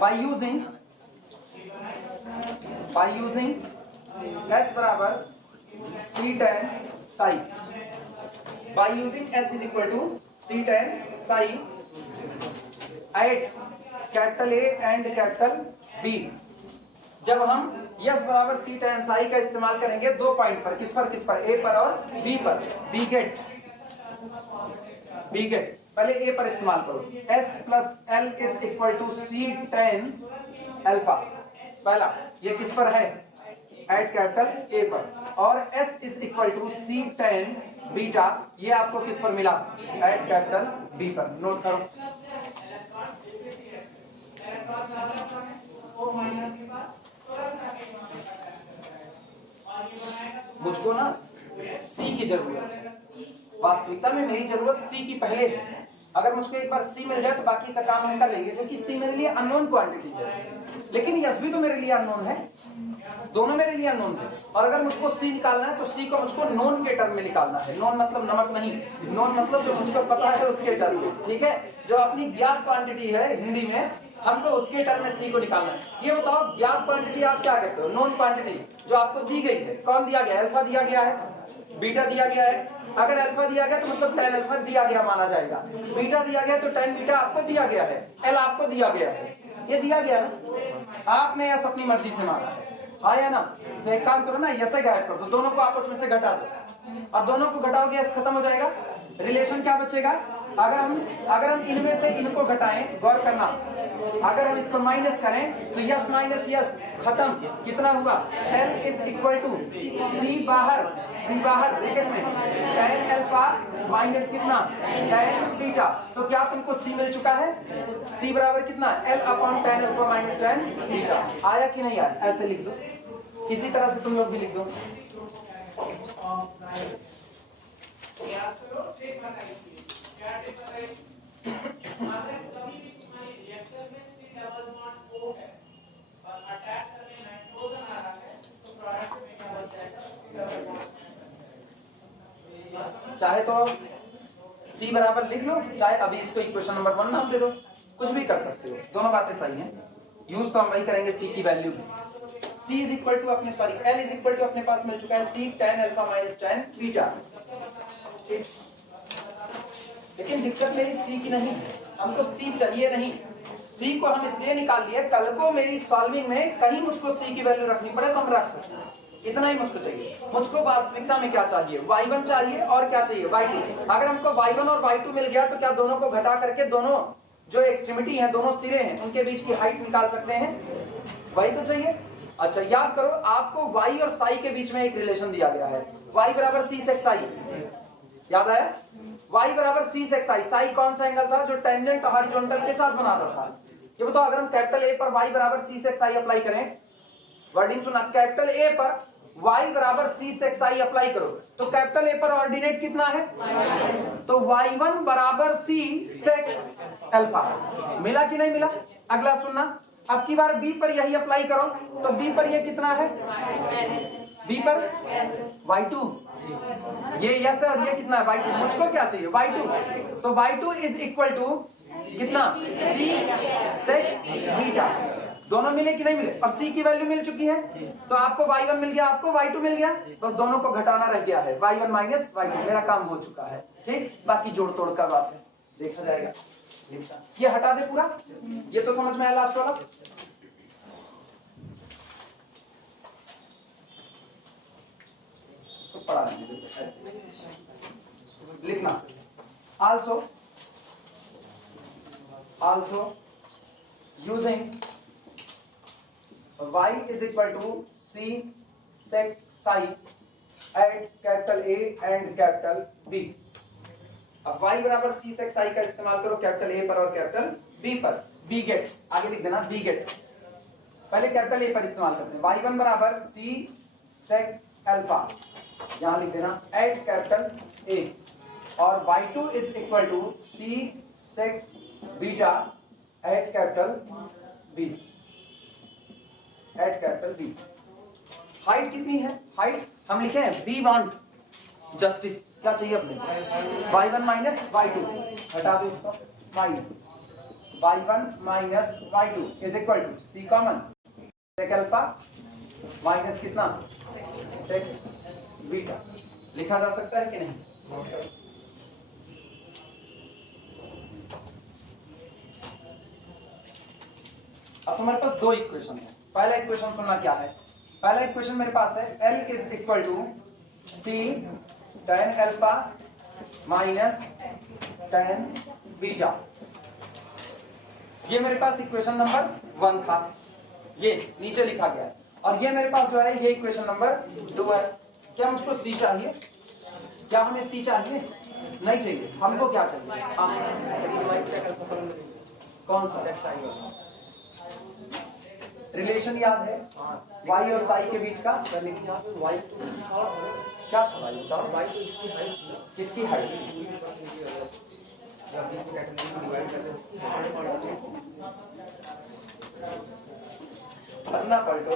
बाय यूजिंग एस बराबर C tan psi, by using S is equal to C tan psi at capital A and capital B. जब हम यस बराबर सी tan साई का इस्तेमाल करेंगे दो पॉइंट पर, किस पर, ए पर और बी पर, बी गेट पहले ए पर इस्तेमाल करो। S plus L is equal to C tan alpha, पहला ये किस पर है, एट कैपिटल ए पर, और S is equal to C tan beta, ये आपको किस पर मिला, एट कैपिटल बी पर। नोट करो। मुझको ना सी की जरूरत है, वास्तविकता में मेरी जरूरत सी की पहले है। अगर मुझको एक बार सी मिल जाए तो बाकी का काम हम कर लेंगे, क्योंकि सी मेरे लिए अननोन क्वांटिटी है। लेकिन यस भी तो मेरे लिए अननोन है, दोनों मेरे लिए अननोन है। और अगर मुझको सी निकालना है तो सी को मुझको नोन के टर्म में निकालना है। नोन मतलब नमक नहीं, नोन मतलब जो मुझको पता है उसके टर्म में, ठीक है। जो अपनी ज्ञात क्वांटिटी है हिंदी में, हमको उसके टर्म में सी को निकालना है। ये बताओ ज्ञात क्वांटिटी आप क्या कहते हो, नोन क्वांटिटी जो आपको दी गई है। कौन दिया गया है, अल्फा दिया गया है, बीटा दिया गया है। अगर अल्फा दिया गया तो मतलब tan अल्फा दिया गया माना जाएगा, बीटा दिया गया तो tan बीटा आपको दिया गया है, एल आपको दिया गया है। ये दिया गया ना, आपने यस अपनी मर्जी से मांगा है, हाँ या ना। तो एक काम करो ना, यसे गायब कर दो, दोनों को आपस में से घटा दो। अब दोनों को घटाओगे यस खत्म हो जाएगा, रिलेशन क्या बचेगा। अगर हम इनमें से इनको घटाएं, गौर करना, अगर हम इसको माइनस करें तो यस माइनस यस खत्म, कितना हुआ, एल इज इक्वल टू सी बाहर ब्रैकेट में tan अल्फा माइनस कितना, tan बीटा। तो क्या तुमको सी मिल चुका है, सी बराबर कितना, L upon tan alpha minus tan beta. आया कि नहीं आया, ऐसे लिख दो, इसी तरह से तुम लोग भी लिख दो। चाहे तो सी बराबर लिख लो, चाहे अभी इसको इक्वेशन नंबर 1 नाम दे दो, कुछ भी कर सकते हो, दोनों बातें सही हैं। यूज तो हम वही करेंगे सी की value. C is equal to अपने एल इज इक्वल टू अपने पास मिल चुका है C tan alpha minus tan beta. लेकिन दिक्कत मेरी सी की नहीं है, हमको सी चाहिए नहीं। सी को हम इसलिए निकाल लिए, कल को मेरी सॉल्विंग में कहीं मुझको सी की वैल्यू रखनी पड़े तो हम रख सकते हैं, इतना ही मुझको चाहिए। मुझको वास्तविकता में क्या चाहिए, y1 चाहिए और क्या चाहिए, y2। अगर हमको y1 और y2 मिल गया तो क्या दोनों को घटा करके दोनों जो एक्सट्रीमिटी है, दोनों सिरे हैं, उनके बीच की हाइट निकाल सकते हैं, वही तो चाहिए। अच्छा याद करो, आपको y और साई के बीच में एक रिलेशन दिया गया है, y बराबर c sec साई, याद आया, y बराबर c sec साई। साई कौन सा एंगल था जो टेंजेंट हॉरिजॉन्टल के साथ बनाता था। ये बताओ, अगर हम कैपिटल ए पर y बराबर c sec साई अप्लाई करें, वर्डिंग सुना, कैपिटल ए पर y बराबर c sec साई अप्लाई करो तो कैपिटल ए पर ऑर्डिनेट कितना है, तो y1 बराबर c sec अल्फा। मिला कि नहीं मिला। अगला सुनना, अब की बार b पर यही अप्लाई करो तो b पर ये कितना है, b पर y2, ये यस है और ये कितना है y2। मुझको क्या चाहिए, y2, तो y2 इज इक्वल टू कितना, c sec बीटा। दोनों मिले कि नहीं मिले, और c की वैल्यू मिल चुकी है, तो आपको y1 मिल गया, आपको y2 मिल गया, बस दोनों को घटाना रह गया है, y1 माइनस y2। मेरा काम हो चुका है, ठीक। बाकी जोड़ तोड़ का बात है, देखा जाएगा। ये हटा दे पूरा, ये तो समझ में आया लास्ट वाला। पढ़ा लेंगे ऐसे लिखना। Also using y is equal to c sec psi at capital A and capital B। अब y बराबर c sec psi का इस्तेमाल करो कैपिटल A पर और कैपिटल B पर। B गेट आगे लिख देना, B गेट पहले कैपिटल A पर इस्तेमाल करते हैं। y1 बराबर c sec अल्फा यहां लिख देना एट कैपिटल A और y2 is equal to c sec beta at capital B at capital B। Height कितनी है? हाइट हम लिखे हैं बी वांट जस्टिस, क्या चाहिए अपने y1 माइनस y2, हटा दो इसको, minus y1 minus y2 is equal to c common sec alpha minus कितना सेक बीटा। लिखा जा सकता है कि नहीं? अब हमारे पास दो इक्वेशन है। पहला इक्वेशन सुनना क्या है। पहला इक्वेशन मेरे पास है L is equal to C tan alpha minus tan beta. ये मेरे पास इक्वेशन नंबर 1 था, ये नीचे लिखा गया है। और ये मेरे पास जो है ये इक्वेशन नंबर 2 है। क्या मुझको C चाहिए? क्या हमें C चाहिए? नहीं चाहिए। हमको क्या चाहिए? कौन सा रिलेशन याद है y और साई के बीच का? y क्या था भाई बताओ? किसकी हाइट? पन्ना पलटो।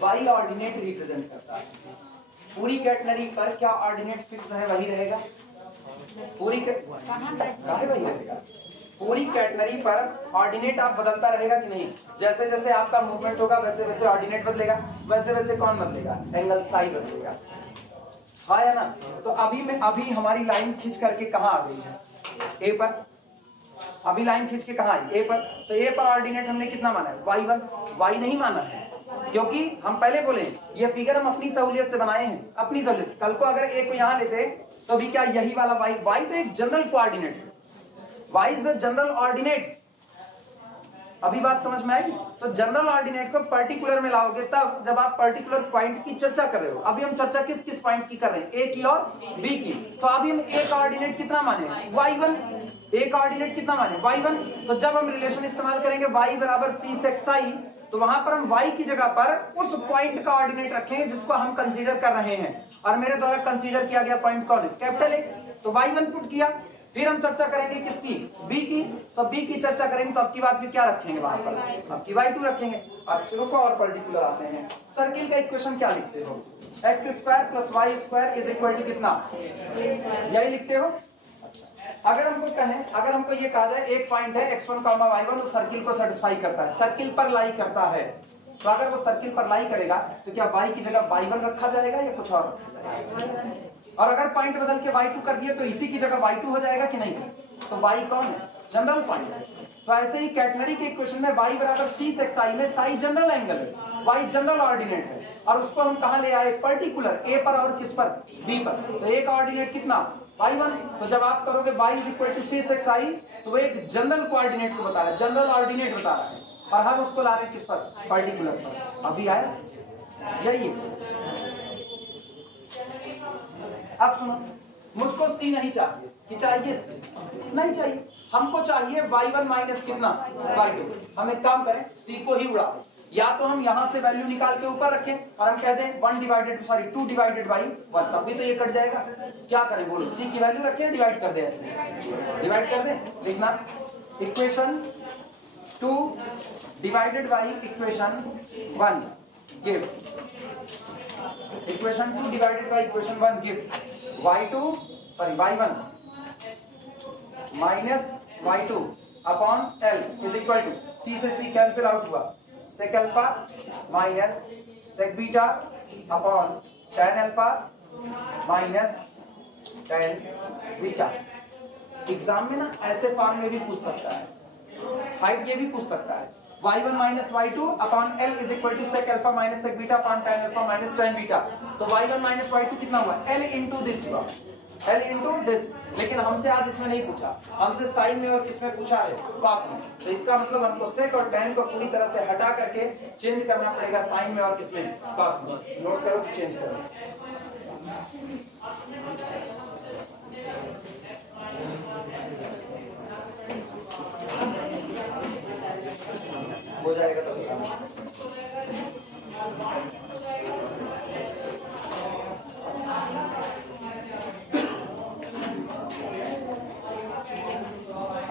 y ऑर्डिनेट रिप्रेजेंट करता है। पूरी कैटनरी पर क्या ऑर्डिनेट फिक्स है वही रहेगा? पूरी वही रहेगा। पूरी कैटनरी पर ऑर्डिनेट आप बदलता रहेगा कि नहीं? जैसे जैसे आपका मूवमेंट होगा वैसे वैसे ऑर्डिनेट बदलेगा, वैसे वैसे कौन बदलेगा? एंगल साई बदलेगा। हाँ या ना? तो अभी हमारी लाइन खींच करके कहाँ आ गई है? ए पर। अभी लाइन खींच के कहाँ आई? ए पर। तो ए पर ऑर्डिनेट हमने कितना माना है? y1। y नहीं माना है क्योंकि हम पहले बोले ये फिगर हम अपनी सहूलियत से बनाए हैं, अपनी सहूलियत। कल को अगर ए को यहाँ लेते तो भी क्या यही वाला y तो एक जनरल कोऑर्डिनेट है। y is the general ordinate. अभी बात समझ में आई? तो जनरल ऑर्डिनेट को पर्टिकुलर में लाओगे तब जब आप पर्टिकुलर पॉइंट की चर्चा कर रहे हो। अभी हम चर्चा किस किस पॉइंट की कर रहे हैं? ए की और बी की। तो अभी हम ए का ऑर्डिनेट कितना माने? y1। ए का ऑर्डिनेट कितना माने? y1। तो जब हम रिलेशन इस्तेमाल करेंगे y बराबर c sec psi, तो वहां पर हम y की जगह पर उस पॉइंट का ऑर्डिनेट रखेंगे जिसको हम कंसीडर कर रहे हैं। और मेरे द्वारा कंसीडर किया गया पॉइंट कौन है? Capital A. तो y1 पुट किया। फिर हम चर्चा करेंगे किसकी? बी की। तो बी की चर्चा करेंगे तो अब की बात में क्या रखेंगे वहां पर? अब की y2 रखेंगे। अब रुको और पर्टिकुलर आते हैं। सर्किल का इक्वेशन क्या लिखते हो? x square plus Y square is equal to कितना? यही लिखते हो। अगर हमको कहें, अगर हमको ये कहा जाए एक पॉइंट है x1, y1 उस सर्किल को सेटिस्फाई करता है, सर्किल पर लाई करता है, तो अगर वो सर्किल पर लाई करेगा तो क्या y की जगह y1 रखा जाएगा या कुछ और रखा जाएगा? और अगर पॉइंट बदल के y2 कर दिए तो इसी की जगह y2 हो जाएगा कि नहीं? तो y कौन है? जनरल पॉइंट है। तो ऐसे ही कैटनरी के इक्वेशन में y बराबर c sec psi में psi जनरल एंगल है, y जनरल ऑर्डिनेट है। और उसको हम कहां ले आए? पर्टिकुलर ए पर और किस पर? बी पर। तो ए का ऑर्डिनेट कितना? y1। तो जब आप करोगे y is equal to c sec psi तो वो एक जनरल कोऑर्डिनेट को बता रहा है, जनरल ऑर्डिनेट बता रहा है। और हम उसको ला रहे हैं किस पर? पर्टिकुलर पर। अभी आया? यही अब सुनो, मुझको C नहीं चाहिए कि चाहिए C? नहीं चाहिए। हमको चाहिए y1 माइनस कितना? y2। हम एक काम करें, C को ही उड़ा दें। या तो हम यहां से वैल्यू निकाल के ऊपर रखें और हम कह दें 2 डिवाइडेड बाई 1, तब भी तो ये कट जाएगा। क्या करें बोलो? C की वैल्यू रखें, डिवाइड कर दें। ऐसे डिवाइड कर दें। लिखना equation 2 divided by equation 1 give equation 2 divided by equation 1 give y1 minus y2 upon L is equal to C से C कैंसिल आउट हुआ, sec alpha minus sec beta upon tan alpha minus tan beta. Exam में ना ऐसे form में भी पूछ सकता है, हाइट ये भी पूछ सकता है। y1 minus y2 upon l is equal to sec alpha minus sec beta upon tan alpha minus tan beta. तो y1 माइनस y2 कितना हुआ, l इंटू दिस हुआ, l इंटू दिस। लेकिन हमसे आज इसमें नहीं पूछा, हमसे साइन में और किसमें पूछा है, कॉस में। तो इसका मतलब हमको सेक और tan को पूरी तरह से हटा करके चेंज करना पड़ेगा साइन में और किसमें, कॉस में। नोट करो, चेंज करो। हो जाएगा तो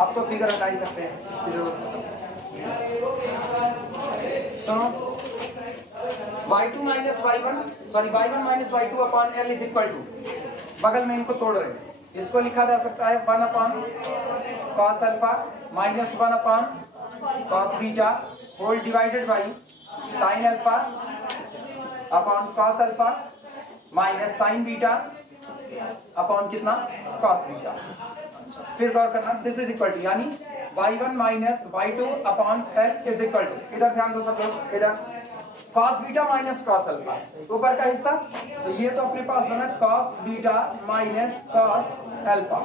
अब तो फिगर हटा ही सकते हैं, इसकी जरूरत नहीं। सुनो, y2 minus y1 sorry y1 minus y2 upon l is equal to, बगल में इनको तोड़ रहे हैं, इसको लिखा जा सकता है 1 upon cos alpha minus 1 upon cos beta whole divided by sin alpha upon cos alpha minus sin beta upon कितना, cos बीटा। फिर गौर करना, दिस इज इक्वल टू यानी y1 minus y2 upon l is equal to, इधर ध्यान दो सब लोग, इधर cos beta minus cos alpha, ऊपर का हिस्सा, तो ये तो अपने पास बना cos beta minus cos alpha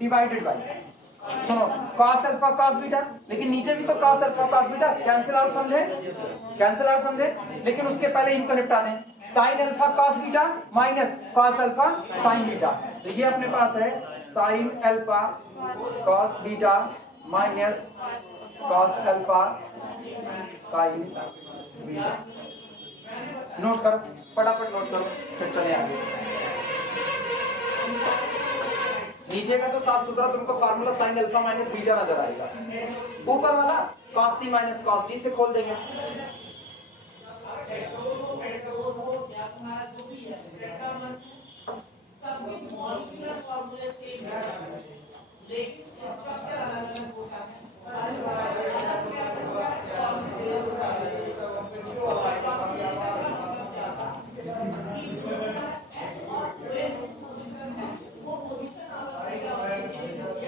divided by, सुनो cos अल्फा cos बीटा, लेकिन नीचे भी तो cos alpha cos beta, cancel out समझे, कैंसिल आउट समझे। लेकिन उसके पहले इनको निपटा दें, sin alpha cos beta minus cos alpha sin beta, तो ये अपने पास है sin alpha cos beta minus cos alpha sin beta. Note करो, फटाफट नोट करो, फिर चले आगे। नीचे का तो साफ सुथरा तुमको formula sin alpha minus beta नजर आएगा, ऊपर वाला cos c minus cos d से खोल देंगे।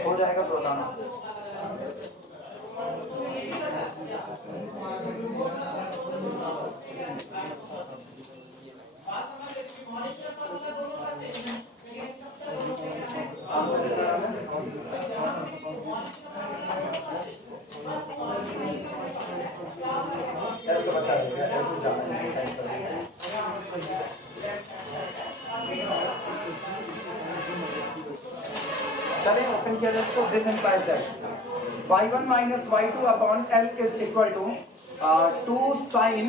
हो जाएगा तो बताना। तो बचा चले ओपन किया जाए इसको। This implies that y1 minus y2 upon l is equal to 2 sin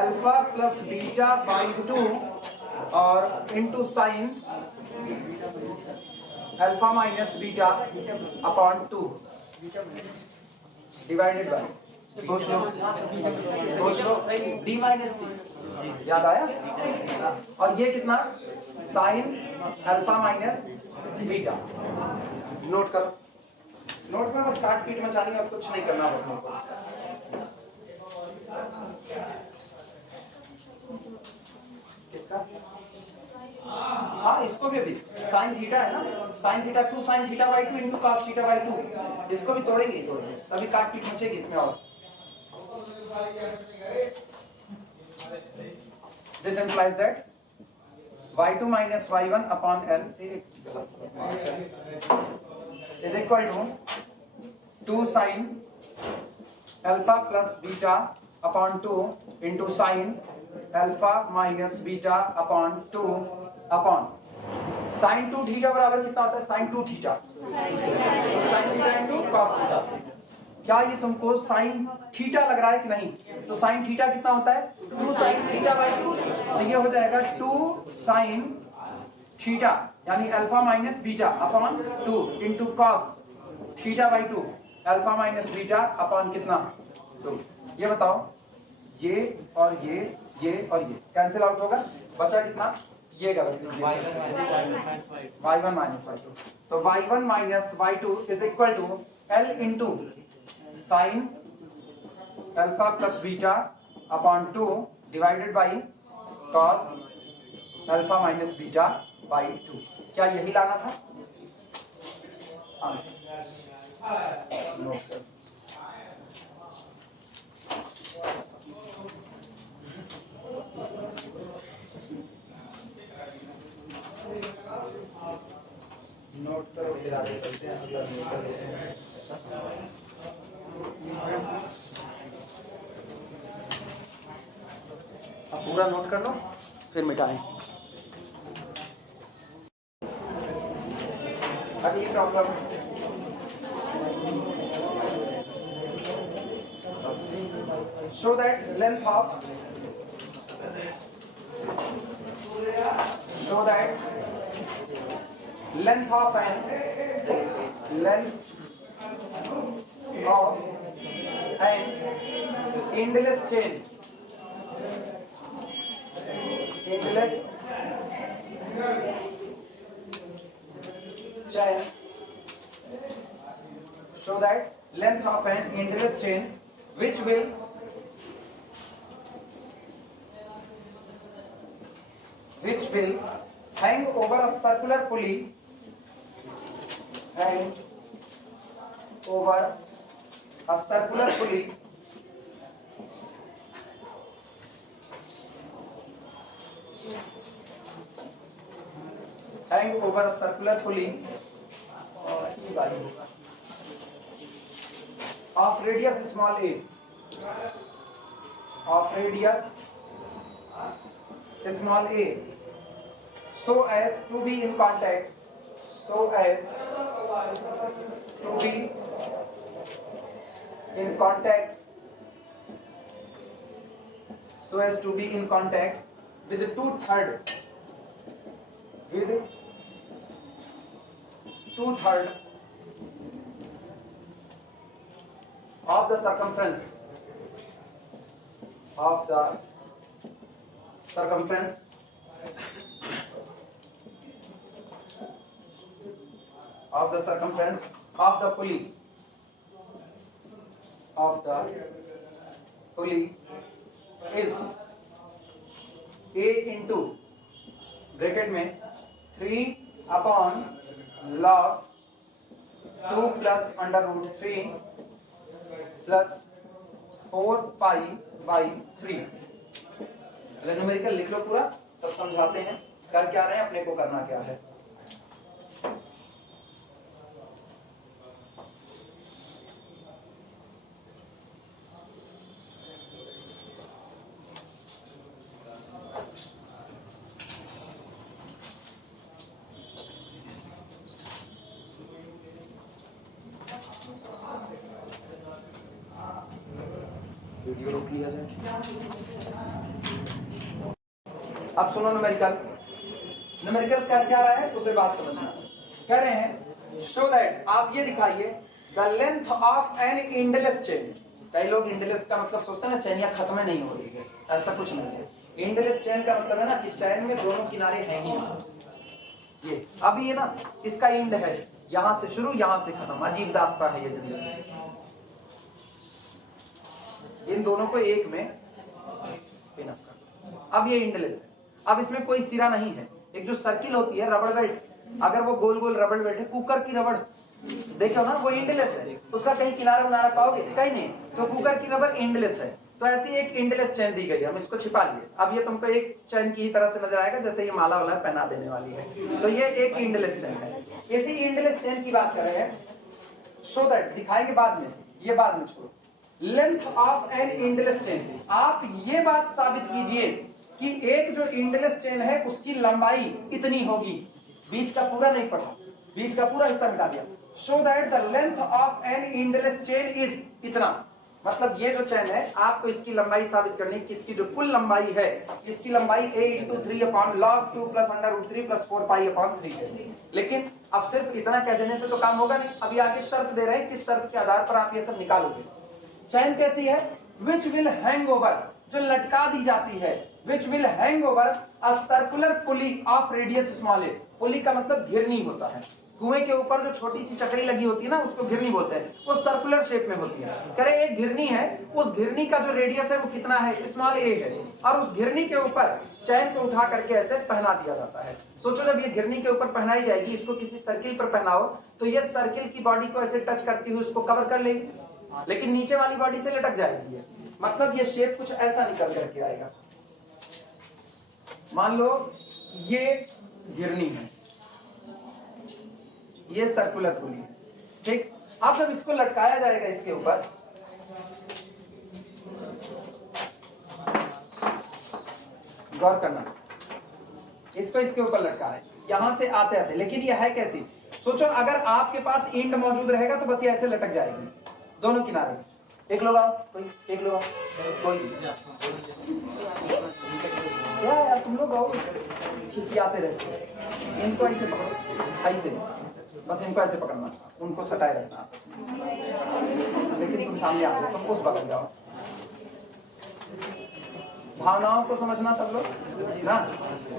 alpha plus beta by 2 और into sin alpha minus beta upon 2 divided by, सोच लो d माइनस सी, याद आया। और ये कितना, sin alpha minus beta. Note करो, note करो, बस काट पीट मचानी और कुछ नहीं करना अपनों को। किसका, हाँ इसको भी अभी sin थीटा है ना, sin theta 2 sin theta by 2 into cos theta by 2, इसको भी तोड़ेंगे तभी काट पीट मचेगी इसमें। और this implies that y2 minus y1 upon l is equal to 2 sin alpha plus beta upon 2 into sin alpha minus beta upon 2 upon sin 2 theta बराबर कितना होता है, sin 2 theta, sin theta into cos theta. क्या ये तुमको sin theta लग रहा है कि नहीं, तो sin थीटा कितना होता है, 2 sin थीटा बाई 2, तो ये हो जाएगा 2 sin थीटा यानी alpha minus beta upon 2 into cos theta by 2 alpha minus beta upon कितना 2। ये बताओ, ये और ये और ये कैंसिल आउट होगा, बचा कितना, ये गलत, y1 माइनस y2, तो y1 minus y2 is equal to l into sine alpha plus beta upon 2 divided by cos alpha minus beta by 2। क्या यही लाना था आंसर? नोट करो फिर आगे चलते हैं, अगला नोट कर लेते हैं। अब पूरा नोट कर लो फिर मिटाएं। अगली problem, show that length of an endless chain show that length of an endless chain which will hang over a circular pulley of radius small a, so as to be in contact with the two-third of the circumference of the pulley is a into bracket में 3/log 2 plus under root 3 plus 4π/3। Numerical लिख लो पूरा, तब समझाते हैं कर क्या रहे हैं, अपने को करना क्या है। वीडियो रोक लिया जाए। अब सुनो न्यूमेरिकल क्या रहा है उसे बात समझना। कह रहे हैं शो दैट, आप ये दिखाइए the length of an endless chain. कई लोग एंडलेस का मतलब सोचते हैं ना चैन या खत्म नहीं हो रही है, ऐसा कुछ नहीं है। एंडलेस चेन का मतलब है ना कि चैन में दोनों किनारे हैं ही नहीं। ये अब ये ना इसका एंड है, यहां से शुरू यहां से खत्म। अजीब दास्ता है ये जिंदगी, इन दोनों को एक में फिनअप कर। अब ये एंडलेस है, अब इसमें कोई सिरा नहीं है। एक जो सर्किल होती है रबड़ बेल्ट, अगर वो गोल गोल रबड़ बेल्ट है, कुकर की रबड़ देखो ना, वो एंडलेस है, उसका कहीं किनारा उनारा पाओगे कहीं नहीं, तो कुकर की रबड़ एंडलेस है। तो ऐसी एक एंडलेस चैन दी गई, हम इसको छिपा लिए। अब ये तुमको एक चैन की ही तरह से नजर आएगा, जैसे ये माला वाला पहना देने वाली है। तो ये एक एंडलेस चैन है। इसी एंडलेस चैन की बात कर रहे हैं। शो दैट दिखाएंगे बाद में, ये बाद में छोड़ो। Length of an endless chain, आप ये बात साबित कीजिए कि एक जो एंडलेस चेन है उसकी लंबाई इतनी होगी। बीच का पूरा नहीं पढ़ा, बीच का पूरा हिस्सा मिटा दिया। Show that the length of an endless chain is इतना, मतलब ये जो चेन है आपको इसकी लंबाई साबित करनी, किसकी जो कुल लंबाई है इसकी लंबाई a × 3/log 2 plus under root 3 plus 4π/3 है। लेकिन अब सिर्फ इतना कह देने से तो काम होगा नहीं, अभी आगे शर्त दे रहे हैं, किस शर्त के आधार पर आप ये सब निकालोगे। चैन कैसी है, विच विल हैंग ओवर, जो लटका दी जाती है, which will hang over a circular pulley of radius small A. Pulley का मतलब घिरनी होता है, कुएं के ऊपर जो छोटी सी चकड़ी लगी होती है ना उसको घिरनी बोलते हैं, वो सर्कुलर शेप में होती है। कह रहे एक घिरनी है, उस घिरनी का जो रेडियस है वो कितना है, स्मॉल ए है, और उस घिरनी के ऊपर चैन को उठा करके ऐसे पहना दिया जाता है। सोचो जब ये घिरनी के ऊपर पहनाई जाएगी, इसको किसी सर्किल पर पहनाओ तो ये सर्किल की बॉडी को ऐसे टच करती हुई उसको कवर कर लेगी, लेकिन नीचे वाली बॉडी से लटक जाएगी। मतलब ये शेप कुछ ऐसा निकल करके आएगा। मान लो ये घिरनी है, ये सर्कुलर पुली, ठीक। अब जब इसको लटकाया जाएगा इसके ऊपर, गौर करना, इसको इसके ऊपर लटका है यहां से आते आते, लेकिन ये है कैसी, सोचो अगर आपके पास इंड मौजूद रहेगा तो बस ये ऐसे लटक जाएगी दोनों किनारे। एक लोग आओ, कोई एक लोग आओ, कोई क्या यार तुम लोग आओ, खिसियाते रहते हो। इनको ऐसे पकड़ो, ऐसे बस इनको ऐसे पकड़ना, उनको सटाए रखना, लेकिन तुम सामने आ गए, तुम उस बगल जाओ। भावनाओं को समझना सब लोग ना,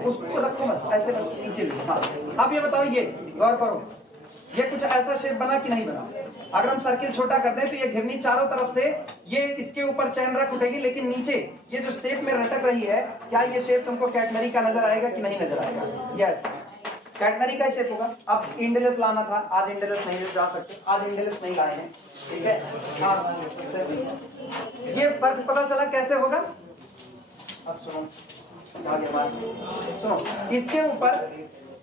उसको रखो मत, ऐसे बस नीचे लो। हाँ, अब ये बताओ, ये गौर करो, ये कुछ ऐसा शेप बना कि नहीं बना। अगर हम सर्किल छोटा कर दें तो ये घिरनी चारों तरफ से ये इसके ऊपर चैन रख उठेगी, लेकिन नीचे ये जो शेप में लटक रही है, क्या ये शेप तुमको कैटनरी का नजर आएगा कि नहीं नजर आएगा? यस, कैटनरी का शेप होगा। अब इंडलेस लाना था, आज इंडलेस नहीं जा सकते, आज इंडलेस नहीं लाए हैं, ठीक है। हाँ, ये फर्क पता चला कैसे होगा। अब सुनो, आगे बात सुनो, इसके ऊपर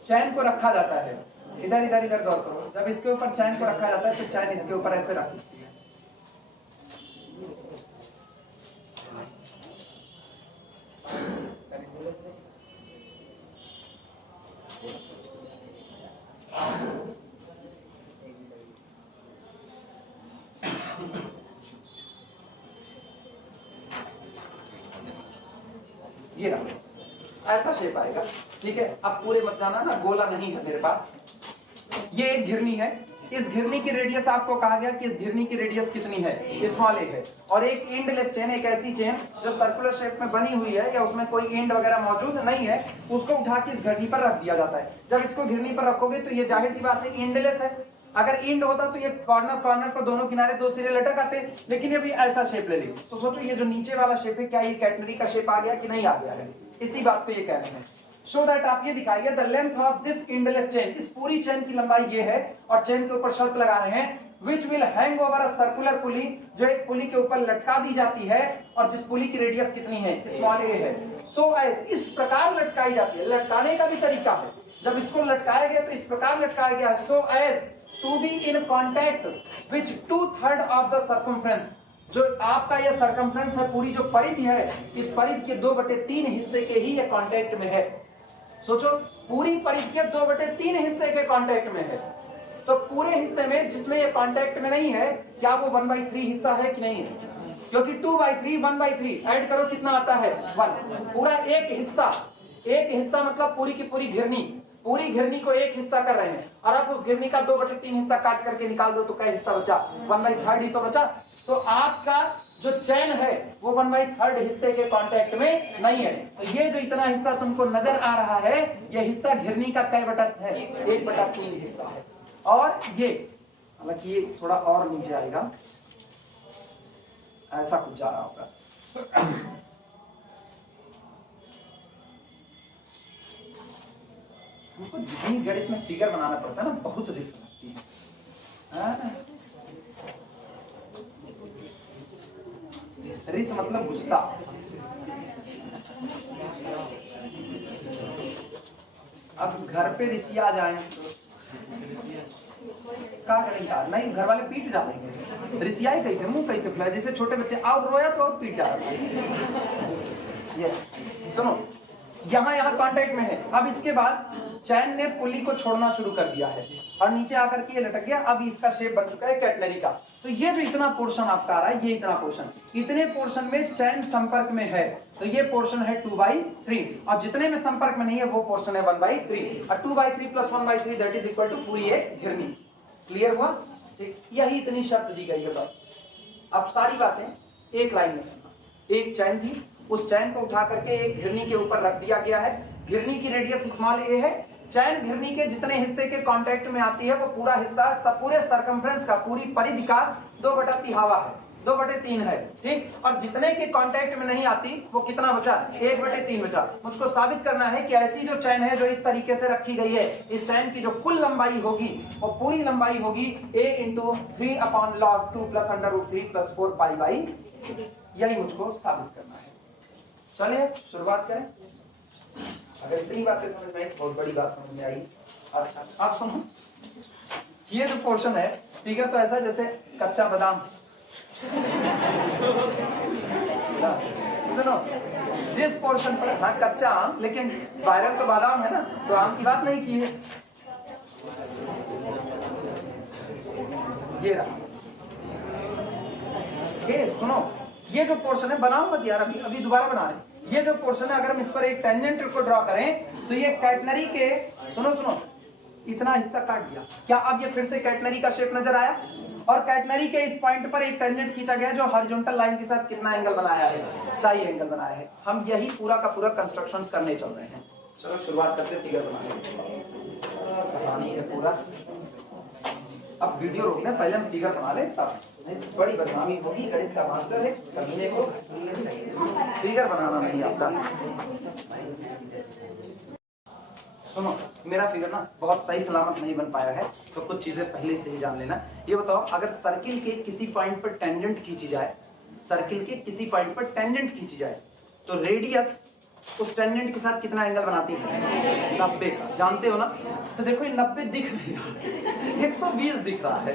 चैन को रखा जाता है, इधर इधर इधर गौर करो, जब इसके ऊपर चैन को रखा जाता है तो चैन इसके ऊपर ऐसे रखी, ये रहा, ऐसा शेप आएगा, ठीक है। अब पूरे मत जाना ना, गोला नहीं है मेरे पास। ये एक घिरनी है, इस घिरनी की रेडियस आपको कहा गया कि इस घिरनी की रेडियस कितनी है, स्मॉल ए है। और एक एंडलेस चेन, एक ऐसी चेन जो सर्कुलर शेप में बनी हुई है या उसमें कोई एंड वगैरह मौजूद नहीं है, उसको उठा के इस घिरनी पर रख दिया जाता है। जब इसको घिरनी पर रखोगे तो ये जाहिर सी बात है एंडलेस है। अगर इंड होता तो ये कॉर्नर कॉर्नर पर दोनों किनारे दो सिरे लटक आते, लेकिन ये भी ऐसा शेप ले ली। तो सोचो ये जो नीचे वाला शेप है, क्या ये कैटनरी का शेप आ गया कि नहीं आ गया है? इसी बात पे ये कह रहे हैं। सो दैट आप ये दिखाइए the length of this endless chain, इस पूरी चेन की लंबाई ये है, और चेन के ऊपर शर्त लगा रहे हैं which will hang over a circular पुली, जो एक पुली के ऊपर लटका दी जाती है, और जिस पुली की रेडियस कितनी है, स्मॉल ए है। सो एज, इस प्रकार लटकाई जाती है। लटकाने का भी तरीका है, जब इसको लटकाया गया तो इस प्रकार लटकाया गया है, so as to be in contact which 2/3 of the circumference, जो आपका यह सर्कमफ्रेंस है, पूरी जो परिधि है, इस परिधि के 2/3 हिस्से के ही ये कॉन्टैक्ट में है। सोचो, पूरी परिधि के 2/3 हिस्से के कॉन्टैक्ट में है, तो पूरे हिस्से में जिसमें ये कॉन्टैक्ट में नहीं है, क्या वो 1/3 हिस्सा है कि नहीं है? क्योंकि 2/3 1/3 ऐड करो कितना आता है, 1। पूरा एक हिस्सा मतलब पूरी की पूरी घिरनी, पूरी घिरनी को एक हिस्सा कर रहे हैं, और आप उस घिरनी का 2/3 हिस्सा काट करके निकाल दो तो क्या हिस्सा बचा, 1/3 ही तो बचा। तो आपका जो चैन है वो 1/3 हिस्से के कांटेक्ट में नहीं है। तो ये जो इतना हिस्सा तुमको नजर आ रहा है, ये हिस्सा घिरनी का कै बटा है, 1/3 हिस्सा है। और ये हालांकि ये थोड़ा और नीचे आएगा, ऐसा कुछ जा रहा होगा। हमको जितनी गणित में फिगर बनाना पड़ता है ना, बहुत रिस्क लगती है। रिस मतलब गुस्सा। अब घर पे रिसिया जाए क्या करेंगे? नहीं, घर वाले पीट डालेंगे। रिसियाई कैसे, मुंह कैसे फुलाए, जैसे छोटे बच्चे और रोया तो और पीट डालेंगे। ये सुनो, यहाँ कांटेक्ट में है। अब इसके बाद चैन ने पुली को छोड़ना शुरू कर दिया है और नीचे आकर के ये लटक गया। अब इसका शेप बन चुका है कैटनरी का। तो ये जो इतना पोर्शन आपका आ रहा है, ये इतना पोर्शन, इतने पोर्शन में चैन संपर्क में है, तो ये पोर्शन है 2/3, और जितने में संपर्क में नहीं है वो पोर्शन है 1/3, और 2/3 + 1/3 दैट इज इक्वल टू पूरी एक घिरनी। क्लियर हुआ? ठीक, यही इतनी शर्त दी गई है बस। अब सारी बातें एक लाइन में सुनना। एक चैन थी, उस चैन को उठा करके एक घिरनी के ऊपर रख दिया गया है। घिरनी की रेडियस स्मॉल ए है। चैन घिरनी के जितने हिस्से के कांटेक्ट में आती है वो पूरा हिस्सा पूरे सरकमफ्रेंस का, पूरी परिधि का 2/3 है, ठीक। और जितने के कांटेक्ट में नहीं आती वो कितना बचा, 1/3 बचा। मुझको साबित करना है कि ऐसी जो चैन है जो इस तरीके से रखी गई है, इस चैन की जो कुल लंबाई होगी वो पूरी लंबाई होगी a × 3/log 2 + √3 + 4π/, यही मुझको साबित करना है। चलिए शुरुआत करें। अगर इतनी बातें समझ में आई, बहुत बड़ी बात समझ में आई। अच्छा, आप सुनो, ये जो पोर्शन है फिगर तो ऐसा जैसे कच्चा बादाम। सुनो, जिस पोर्शन पर हाँ कच्चा आम, लेकिन वायरल तो बादाम है ना, तो आम की बात नहीं की है। ये रहा। सुनो, ये जो पोर्शन है, बनाओ मत यार, अभी दोबारा बना रहे। ये जो पोर्शन है, अगर हम इस पर एक टेंजेंट को ड्रॉ करें तो ये कैटनरी के, सुनो, इतना हिस्सा काट दिया। क्या अब ये फिर से कैटनरी का शेप नजर आया? और कैटनरी के इस पॉइंट पर एक टेंजेंट खींचा गया जो हॉरिजॉन्टल लाइन के साथ कितना एंगल बनाया है? साई एंगल बनाया है। हम यही पूरा का पूरा कंस्ट्रक्शन करने चल रहे हैं। चलो शुरुआत करते फिगर बनाने है पूरा। अब वीडियो रोकना, पहले हम फिगर बना ले, तब नहीं तो बड़ी बदनामी होगी। गणित का मास्टर है, कमीने को फिगर बनाना नहीं आता। सुनो, मेरा फिगर ना बहुत सही सलामत नहीं बन पाया है, तो कुछ चीजें पहले से ही जान लेना। ये बताओ, अगर सर्किल के किसी पॉइंट पर टेंजेंट खींची जाए, सर्किल के किसी पॉइंट पर टेंजेंट खींची जाए, तो रेडियस उस टेंजेंट के साथ कितना एंगल बनाती है? 90 का। जानते हो ना? तो देखो, ये 90 दिख नहीं रहा, 120 दिख रहा है।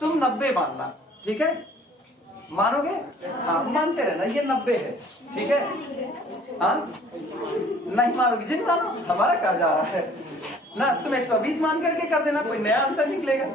तुम 90 मानना, ठीक है? मानोगे? हाँ, मानते रहना, ये 90 है, ठीक है? हाँ, नहीं मानोगे, जिन मानो, हमारा कहा जा रहा है ना। तुम 120 मान करके कर देना, कोई नया आंसर निकलेगा।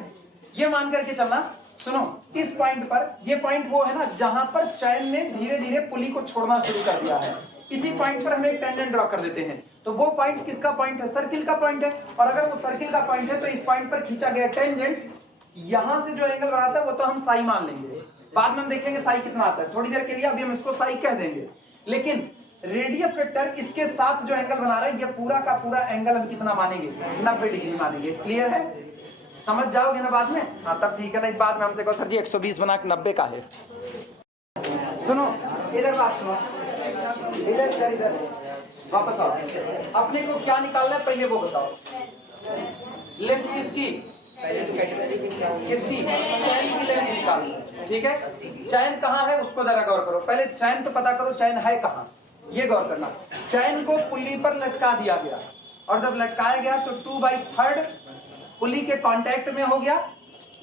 ये मान करके चलना। सुनो, इस पॉइंट पर, ये पॉइंट वो है ना जहां पर चैन ने धीरे धीरे पुली को छोड़ना शुरू कर दिया है। इसी पॉइंट पर हम एक टेंजेंट ड्रॉ कर देते हैं, तो वो पॉइंट किसका पॉइंट है? सर्किल का पॉइंट है। और अगर वो सर्किल का पॉइंट है तो इस पॉइंट पर खींचा गया टेंजेंट यहां से जो एंगल बनाता है वो तो हम साई मान लेंगे। बाद में हम देखेंगे साई कितना आता है, थोड़ी देर के लिए अभी हम इसको साई कह देंगे। लेकिन रेडियस वेक्टर इसके साथ जो एंगल बना रहा है, ये पूरा का पूरा एंगल हम कितना मानेंगे? 90 डिग्री मानेंगे। क्लियर है? समझ जाओगे ना बाद में? हाँ, तब ठीक है। नहीं, बाद में हमसे कहो सर जी 120 बना के 90 का है। सुनो, इधर बात सुनो, इधर वापस आओ। अपने को क्या निकालना है पहले वो बताओ। लेंथ किसकी? किसकी? चैन की लेंथ निकालनी है, ठीक है? चैन कहाँ है उसको जरा गौर करो। पहले चैन तो पता करो, चैन है कहाँ, ये गौर करना। चैन को पुल्ली पर लटका दिया गया, और जब लटकाया गया तो 2/3 पुल्ली के कांटेक्ट में हो गया,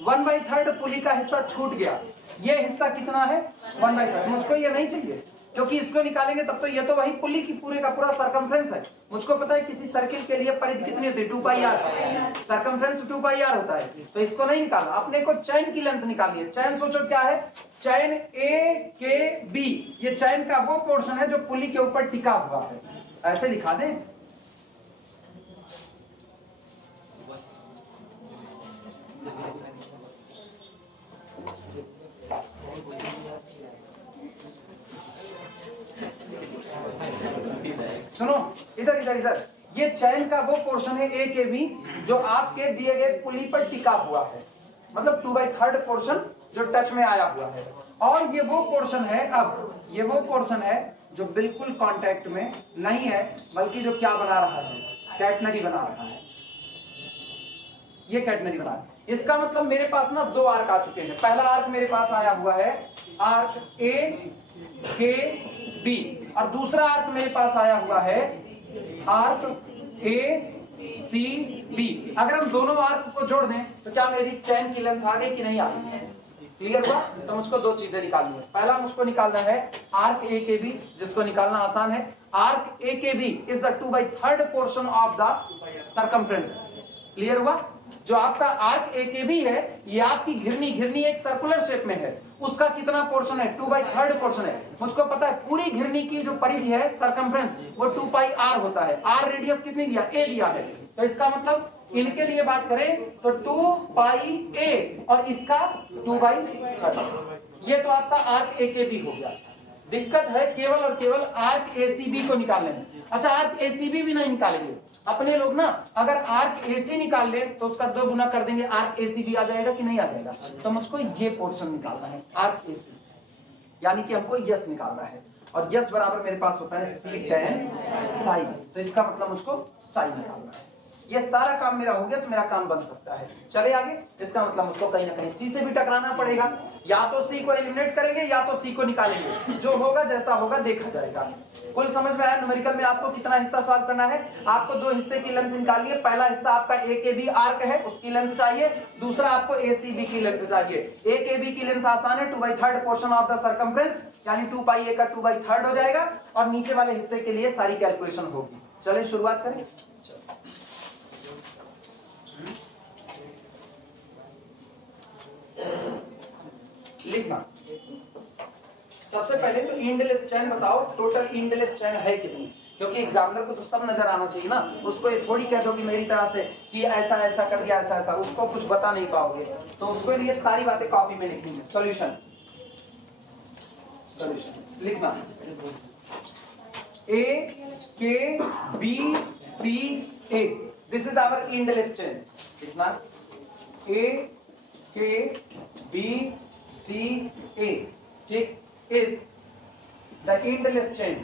1/3 पुल्ली का हिस्सा छूट गया। ये हिस्सा कितना है? 1/3। मुझको ये नहीं चाहिए, क्योंकि इसको निकालेंगे तब तो ये तो वही पुल्ली की पूरे का पूरा सर्कमफ्रेंस है। मुझको पता है किसी सर्किल के लिए परिधि कितनी होती है? 2πr। सर्कमफ्रेंस 2πr होता है, तो इसको नहीं निकालना। अपने को चैन की लेंथ निकालनी है। चैन सोचो क्या है? चैन ए के बी। ये चैन का वो पोर्शन है जो पुल्ली के ऊपर टिका हुआ है। ऐसे लिखा दें। सुनो, इधर ये चैन का वो पोर्शन है ए के बी जो आपके दिए गए पुली पर टिका हुआ है, मतलब 2/3 पोर्शन जो टच में आया हुआ है। और ये वो पोर्शन है, अब ये वो पोर्शन है जो बिल्कुल कांटेक्ट में नहीं है, बल्कि जो क्या बना रहा है? कैटनरी बना रहा है। ये कैटनरी बना है। इसका मतलब मेरे पास ना 2 आर्क आ चुके हैं। पहला आर्क मेरे पास आया हुआ है आर्क ए के बी, और दूसरा आर्क मेरे पास आया हुआ है आर्क ए सी बी। अगर हम दोनों आर्क को जोड़ दें तो क्या मेरी चैन की लेंथ आ गई कि नहीं आ गई? क्लियर हुआ? तो मुझको 2 चीजें निकालनी है। पहला मुझको निकालना है आर्क ए के बी, जिसको निकालना आसान है। आर्क ए के B is the 2/3 portion of the circumference. Clear हुआ? जो आपका आर्क ए के बी है, ये आपकी घिरनी एक सर्कुलर शेप में है, उसका कितना पोर्शन है? 2/3 पोर्शन है। मुझको पता है पूरी घिरनी की जो परिधि है सर्कमफ्रेंस वो 2πr होता है। r रेडियस कितनी दिया? a दिया है। तो इसका मतलब इनके लिए बात करें तो 2πa और इसका 2/3। ये तो आपका आर्क ए के बी हो गया। दिक्कत है केवल और केवल आर्क एसीबी को निकालने में। अच्छा, आर्क एसीबी भी नहीं निकालेंगे अपने लोग ना। अगर आर्क एसी निकाल ले तो उसका 2 गुना कर देंगे, आर्क एसीबी आ जाएगा कि नहीं आ जाएगा? तो मुझको ये पोर्शन निकालना है आर्क एसी, यानी कि हमको यस निकालना है। और यस बराबर मेरे पास होता है सी tan साई, तो इसका मतलब मुझको साई निकालना है। ये सारा काम मेरा हो गया तो मेरा काम बन सकता है। चले आगे, इसका मतलब मुझको कहीं ना कहीं सी से भी टकराना पड़ेगा। या तो सी को एलिमिनेट करेंगे या तो सी को निकालेंगे, जो होगा जैसा होगा देखा जाएगा। कुल समझ में आया? न्यूमेरिकल में आपको कितना हिस्सा सॉल्व करना है? आपको दो हिस्से की लेंथ निकालनी है। पहला हिस्सा आपका ए के बी आर्क है, उसकी लेंथ चाहिए। दूसरा आपको ए सी बी की लेंथ चाहिए। ए के बी की लेंथ आसान है, 2/3 पोर्शन ऑफ द सर्कमफ्रेंस, यानी 2 पाई ए का 2/3 हो जाएगा। और नीचे वाले हिस्से के लिए सारी कैलकुलेशन होगी। चलिए शुरुआत करें। लिखना सबसे पहले तो इंडलेस चैन बताओ, टोटल इंडलेस चैन है कितनी, क्योंकि एग्जामिनर को तो सब नजर आना चाहिए ना। उसको ये थोड़ी कह दो कि मेरी तरह से कि ऐसा ऐसा कर दिया, ऐसा ऐसा, उसको कुछ बता नहीं पाओगे। तो उसके लिए सारी बातें कॉपी में लिखनी है। सॉल्यूशन लिखना ए के B C A, this is our endless chain. लिखना ए के बी सी ए, ठीक, is the endless chain,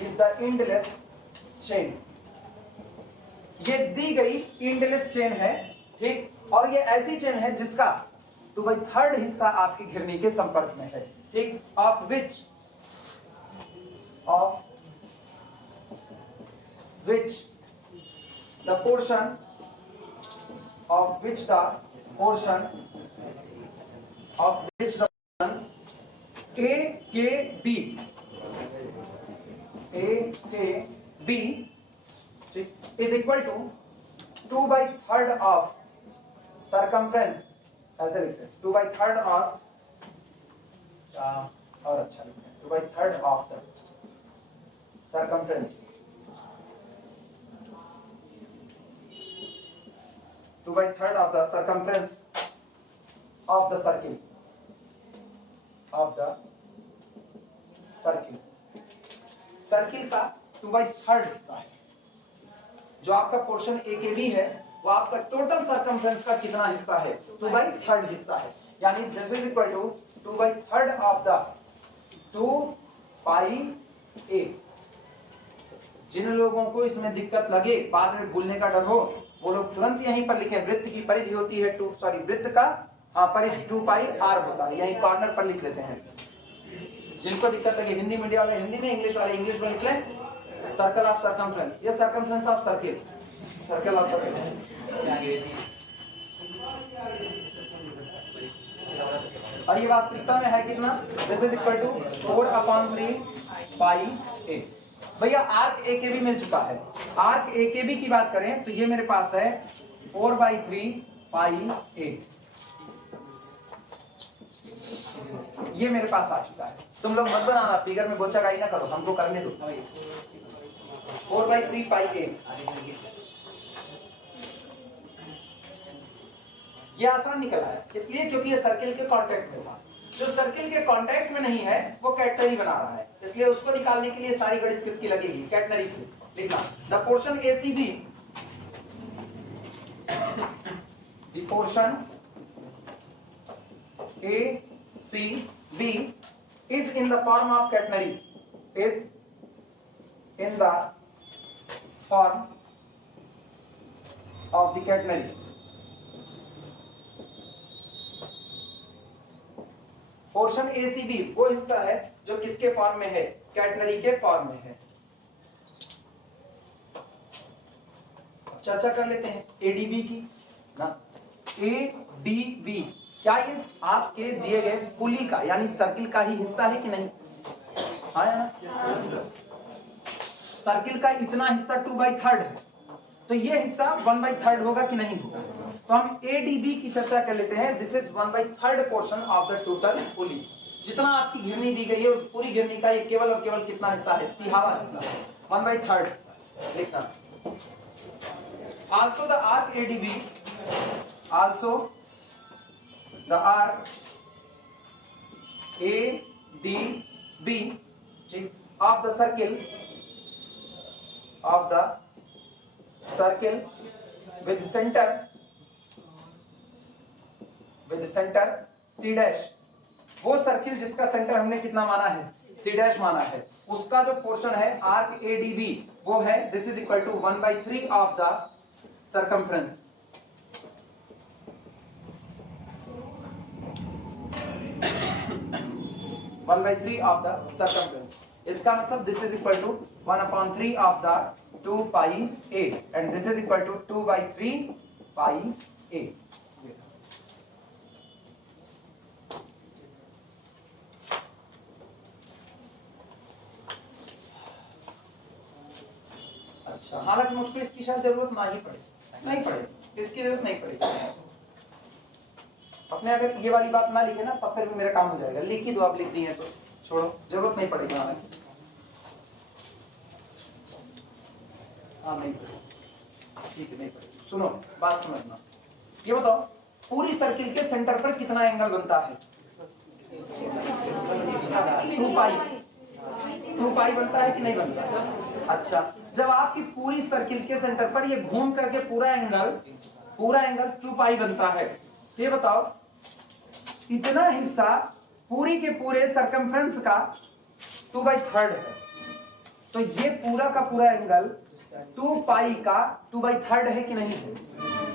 is the endless chain। ये दी गई endless chain है, ठीक, और ये ऐसी चेन है जिसका 2/3 हिस्सा आपकी घिरनी के संपर्क में है, ठीक, of which the portion of which the portion of which the A K B is equal to 2/3 of circumference, ऐसे लिखते हैं 2/3 of, और अच्छा लिखते हैं 2/3 of the circumference, 2/3 of the circumference of the circle, circle का 2/3 हिस्सा है। जो आपका पोर्शन ए के बी है वो आपका टोटल सर्कमफ्रेंस का कितना हिस्सा है? 2/3 हिस्सा है, यानी this is equal to 2/3 of the 2 pi A. जिन लोगों को इसमें दिक्कत लगे, बाद में भूलने का डर हो, वो लोग तुरंत यहीं पर लिखें, वृत्त की परिधि होती है वृत्त का परिधि 2 पाई आर होता है, यहीं कॉर्नर पर लिख लेते हैं। जिनको दिक्कत लगे, हिंदी मीडियम वाले हिंदी में, इंग्लिश वाले इंग्लिश में लिख लें सर्कल ऑफ सर्कमफ्रेंस, ये circumference of circle of circle. और ये वास्तविकता में है कितना? दिस इज इक्वल टू 4/3 पाई ए। भैया आर्क ए के बी मिल चुका है। आर्क ए के बी की बात करें तो ये मेरे पास है 4/3 पाई ए, ये मेरे पास आ चुका है। तुम लोग मत बनाना, फिगर में बोचागाई ना करो, हमको करने दो। 4/3 पाई ए, ये आसान निकला है, इसलिए क्योंकि ये सर्किल के कांटेक्ट में था। जो सर्किल के कांटेक्ट में नहीं है वो कैटनरी बना रहा है, इसलिए उसको निकालने के लिए सारी गणित किसकी लगेगी? कैटनरी की। लिखना the portion A C B, the portion A C B is in the form of quaternary, is in the form of the quaternary। Portion A C B वो हिस्सा है जो किसके फॉर्म में है? कैटनरी के फॉर्म में है। चर्चा कर लेते हैं एडीबी की ना। एडीबी क्या ये आपके दिए गए पुली का यानी सर्किल का ही हिस्सा है कि नहीं? आया ना? सर्किल का इतना हिस्सा 2/3 है, तो ये हिस्सा 1/3 होगा कि नहीं होगा? तो हम एडीबी की चर्चा कर लेते हैं। This is 1/3 portion of the total pulley. जितना आपकी घिरनी दी गई है उस पूरी घिरनी का ये केवल और केवल कितना हिस्सा है? 1/3 हिस्सा, 1/3 लिखना। Also the arc ADB, also the arc ADB of the circle with center C dash वो सर्किल जिसका सेंटर हमने कितना माना है, सी डैश माना है, उसका जो पोर्शन है आर्क एडीबी वो है this is equal to 1/3 of the circumference. 1/3 of the circumference, इसका मतलब this is equal to 1/3 of the 2 pi a and this is equal to 2/3 pi a। अच्छा, हालांकि मुझको इसकी शायद जरूरत नहीं पड़े, इसकी जरूरत नहीं पड़ेगी। अपने अगर ये वाली बात ना लिखे ना तब फिर भी मेरा काम हो जाएगा, लिख ही दो, आप लिख दी है तो छोड़ो, जरूरत नहीं पड़ेगी। हाँ नहीं पड़ेगी, ठीक है नहीं पड़ेगी। सुनो बात समझना, ये बताओ पूरी सर्किल के सेंटर पर कितना एंगल बनता है? 2 पाई बनता है कि नहीं बनता? अच्छा, जब आपकी पूरी सर्किल के सेंटर पर ये घूम करके पूरा एंगल 2 पाई बनता है, तो ये बताओ इतना हिस्सा पूरी के पूरे सरकमफ्रेंस का 2/3 है, तो ये पूरा का पूरा एंगल 2 पाई का 2/3 है कि नहीं है?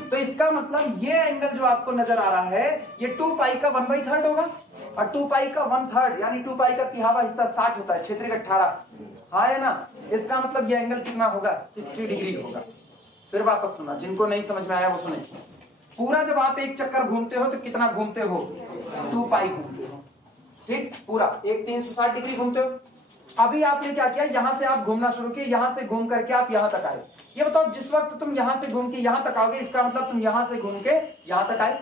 तो इसका मतलब ये एंगल जो आपको नजर आ रहा है ये 2 पाई का 1/3 होगा, और 2 पाई का 1/3 यानी 2 पाई का तिहावा हिस्सा 60 होता है, क्षेत्रिक 18, हाँ है ना? इसका मतलब ये एंगल कितना होगा? 60 डिग्री होगा। फिर वापस सुना, जिनको नहीं समझ में आया वो सुने। पूरा जब आप एक चक्कर घूमते हो तो कितना घूमते हो? 2 पाई घूमते हो, ठीक, पूरा एक 360 डिग्री घूमते हो। अभी आपने क्या किया, यहां से आप घूमना शुरू किए, यहां से घूम करके आप यहां तक आए। ये बताओ जिस वक्त तुम यहां से घूम के यहां तक आओगे, इसका मतलब तुम यहां से घूम के यहां तक आए,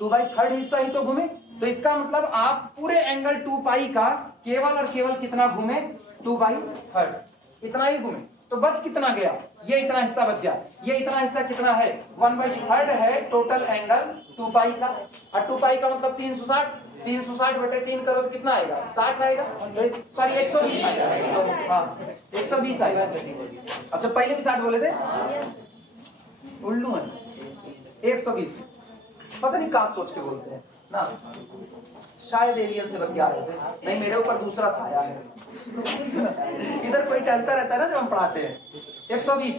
2/3 हिस्सा ही तो घूमे, तो इसका मतलब आप पूरे एंगल 2 पाई का केवल और केवल कितना घूमे? 2/3, इतना ही घूमे। तो बच कितना गया? ये इतना हिस्सा बच गया। ये इतना हिस्सा कितना है? 1/3 है टोटल एंगल 2 पाई का, और 2 पाई का मतलब 360 बटे 3 करो तो कितना आएगा? 60 आएगा, सॉरी 120 आएगा। हाँ 120 आएगा। अच्छा पहले भी 60 बोले थे, उल्लू है। 120 पता नहीं कहाँ सोच के बोलते हैं ना, शायद एलियन से बतिया रहे थे, नहीं मेरे ऊपर दूसरा साया है। इधर कोई टहलता रहता है ना जब हम पढ़ाते हैं। 120।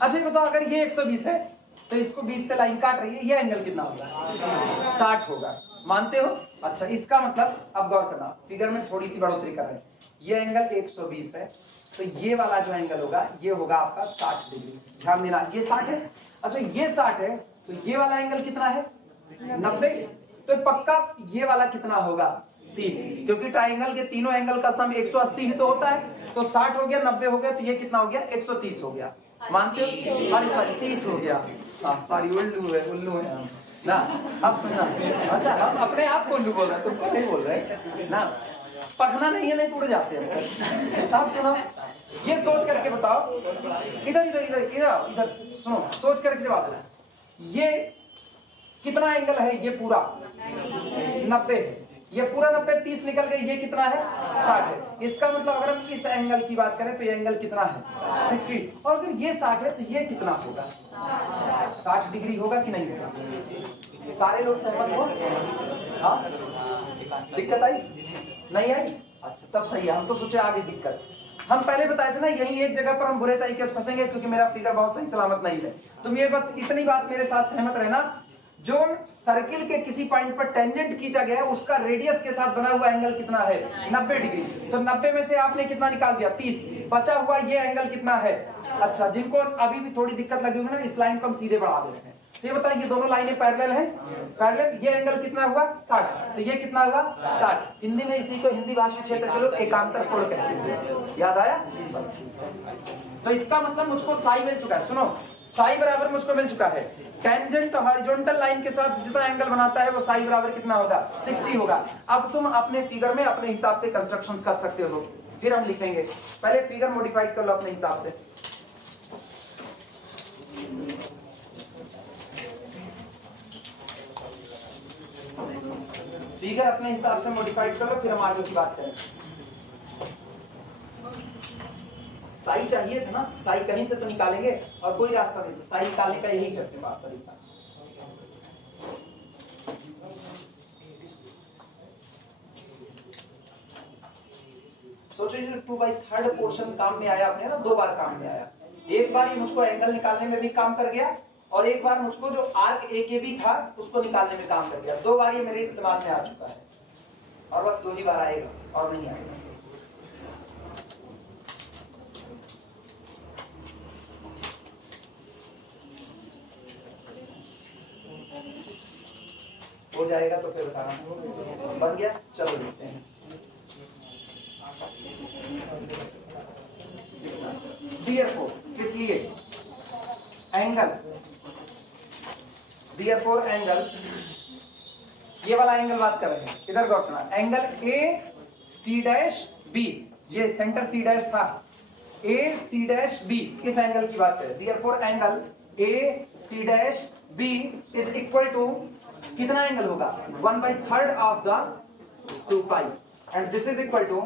अच्छा ये बताओ अगर ये 120 है तो इसको 20 से लाइन काट रही है, ये एंगल कितना होगा? 60 होगा, मानते हो? अच्छा इसका मतलब अब गौर करना, फिगर में थोड़ी सी बढ़ोतरी कर रहे हैं। ये एंगल 120 है, तो ये वाला जो एंगल होगा ये होगा आपका 60 डिग्री। ध्यान देना, ये 60 है। अच्छा ये 60 है, तो ये वाला एंगल कितना है? 90। तो पक्का ये वाला कितना होगा? 30, क्योंकि ट्राइंगल के तीनों एंगल का सम 180 ही तो होता है। तो 60 हो गया, 90 हो गया, तो ये कितना हो गया? 130 हो गया। मानते हो? अरे सॉरी 30 हो गया, सॉरी उल्लू है हम ना। अब सुनना, अच्छा हम अपने आप को उल्लू बोल रहे हैं, तुमको नहीं बोल रहे ना। पढ़ना नहीं है, नहीं टूट जाते हैं। अब सुनो, ये सोच करके बताओ, इधर सुनो, सोच करके जवाब देना। ये कितना एंगल है? ये पूरा 90 है, ये पूरा 90, 30 निकल गई, ये कितना है? 60 है। इसका मतलब अगर हम इस एंगल की बात करें तो ये एंगल कितना है? 60। और अगर ये 60 है तो ये कितना होगा? 60 डिग्री होगा कि नहीं होगा? सारे लोग सहमत हो? हाँ, दिक्कत आई नहीं आई? अच्छा तब सही है, हम तो सोचे आगे दिक्कत। हम पहले बताए थे ना, यही एक जगह पर हम बुरे तरीके से फंसेंगे क्योंकि मेरा फिगर बहुत सही सलामत नहीं है। तुम ये बस इतनी बात मेरे साथ सहमत रहना, जो सर्किल के किसी पॉइंट पर टेंजेंट खींचा गया है उसका रेडियस के साथ बना हुआ एंगल कितना है? 90 डिग्री। तो 90 में से आपने कितना निकाल दिया? 30। बचा हुआ ये एंगल कितना है? अच्छा जिनको अभी भी थोड़ी दिक्कत लगी हुई है ना, इस लाइन को हम सीधे बढ़ा देते हैं। तो ये बताइए, ये दोनों लाइनें पैरेलल हैं, पैरेलल। ये एंगल कितना हुआ? 60। तो ये कितना हुआ? 60। हिंदी में इसी को हिंदी भाषी क्षेत्र के लोग एकांतर कोण कहते हैं। याद आया? बस ठीक है। तो इसका मतलब मुझको साई मिल चुका है। सुनो, साई बराबर मुझको मिल चुका है। टेंजेंट हॉरिजॉन्टल लाइन के साथ जितना एंगल बनाता है वो साई बराबर कितना होगा? 60 होगा। अब तुम अपने फिगर में अपने हिसाब से कंस्ट्रक्शंस कर सकते हो, फिर हम लिखेंगे। पहले फिगर मॉडिफाइड कर लो अपने हिसाब से। फिगर अपने हिसाब से मॉडिफाइड कर लो, फिर हम आगे की बात करें। साई चाहिए था ना, साई कहीं से तो निकालेंगे और कोई रास्ता नहीं था, साई निकालने का यही है अपने पास तरीका। सोचो ये 2/3 पोर्शन काम में आया अपने ना, 2 बार काम में आया। एक बार ये मुझको एंगल निकालने में भी काम कर गया और एक बार मुझको जो आर्क ए के बी था उसको निकालने में काम कर गया। 2 बार ये मेरे इस्तेमाल में आ चुका है और बस 2 ही बार आएगा और नहीं आएगा। हो जाएगा तो फिर बताना। बन गया, चलो देखते हैं। Therefore, इसलिए एंगल, therefore एंगल, ये वाला एंगल बात कर रहे हैं, इधर गौर करना। Angle A C dash B, ये सेंटर सी डैश था, ए सी डैश बी, इस एंगल की बात करें। Therefore angle A C dash B is equal to कितना एंगल होगा? 1/3 of the 2 pi and this is equal to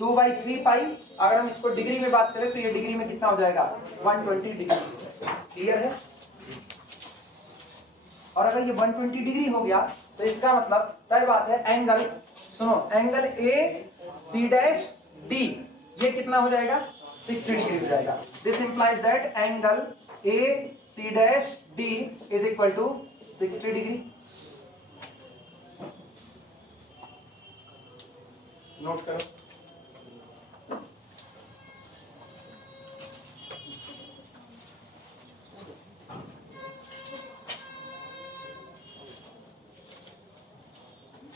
2/3 pi. अगर हम इसको डिग्री में बात करें तो ये डिग्री में कितना हो जाएगा? 120 डिग्री। क्लियर है? और अगर ये 120 डिग्री हो गया तो इसका मतलब तय बात है एंगल, सुनो, angle A C dash D ये कितना हो जाएगा? 60 डिग्री हो जाएगा। This implies that angle A C dash D is equal to 60 degree. Note करो।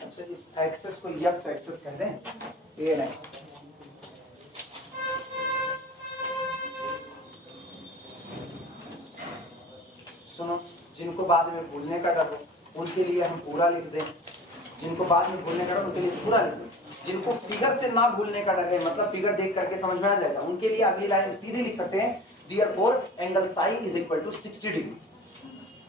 अच्छा, इस एक्सेस को यक्स एक्सेस कहते हैं, ए एंड एक्स। सुनो, जिनको बाद में भूलने का डर हो उनके लिए हम पूरा लिख दें, जिनको बाद में भूलने का डर उनके लिए पूरा लिख दें। जिनको फिगर से ना भूलने का डर है, मतलब फिगर देख करके समझ में आ जाएगा, उनके लिए अगली लाइन में सीधे लिख सकते हैं Therefore angle psi is equal to 60 degree,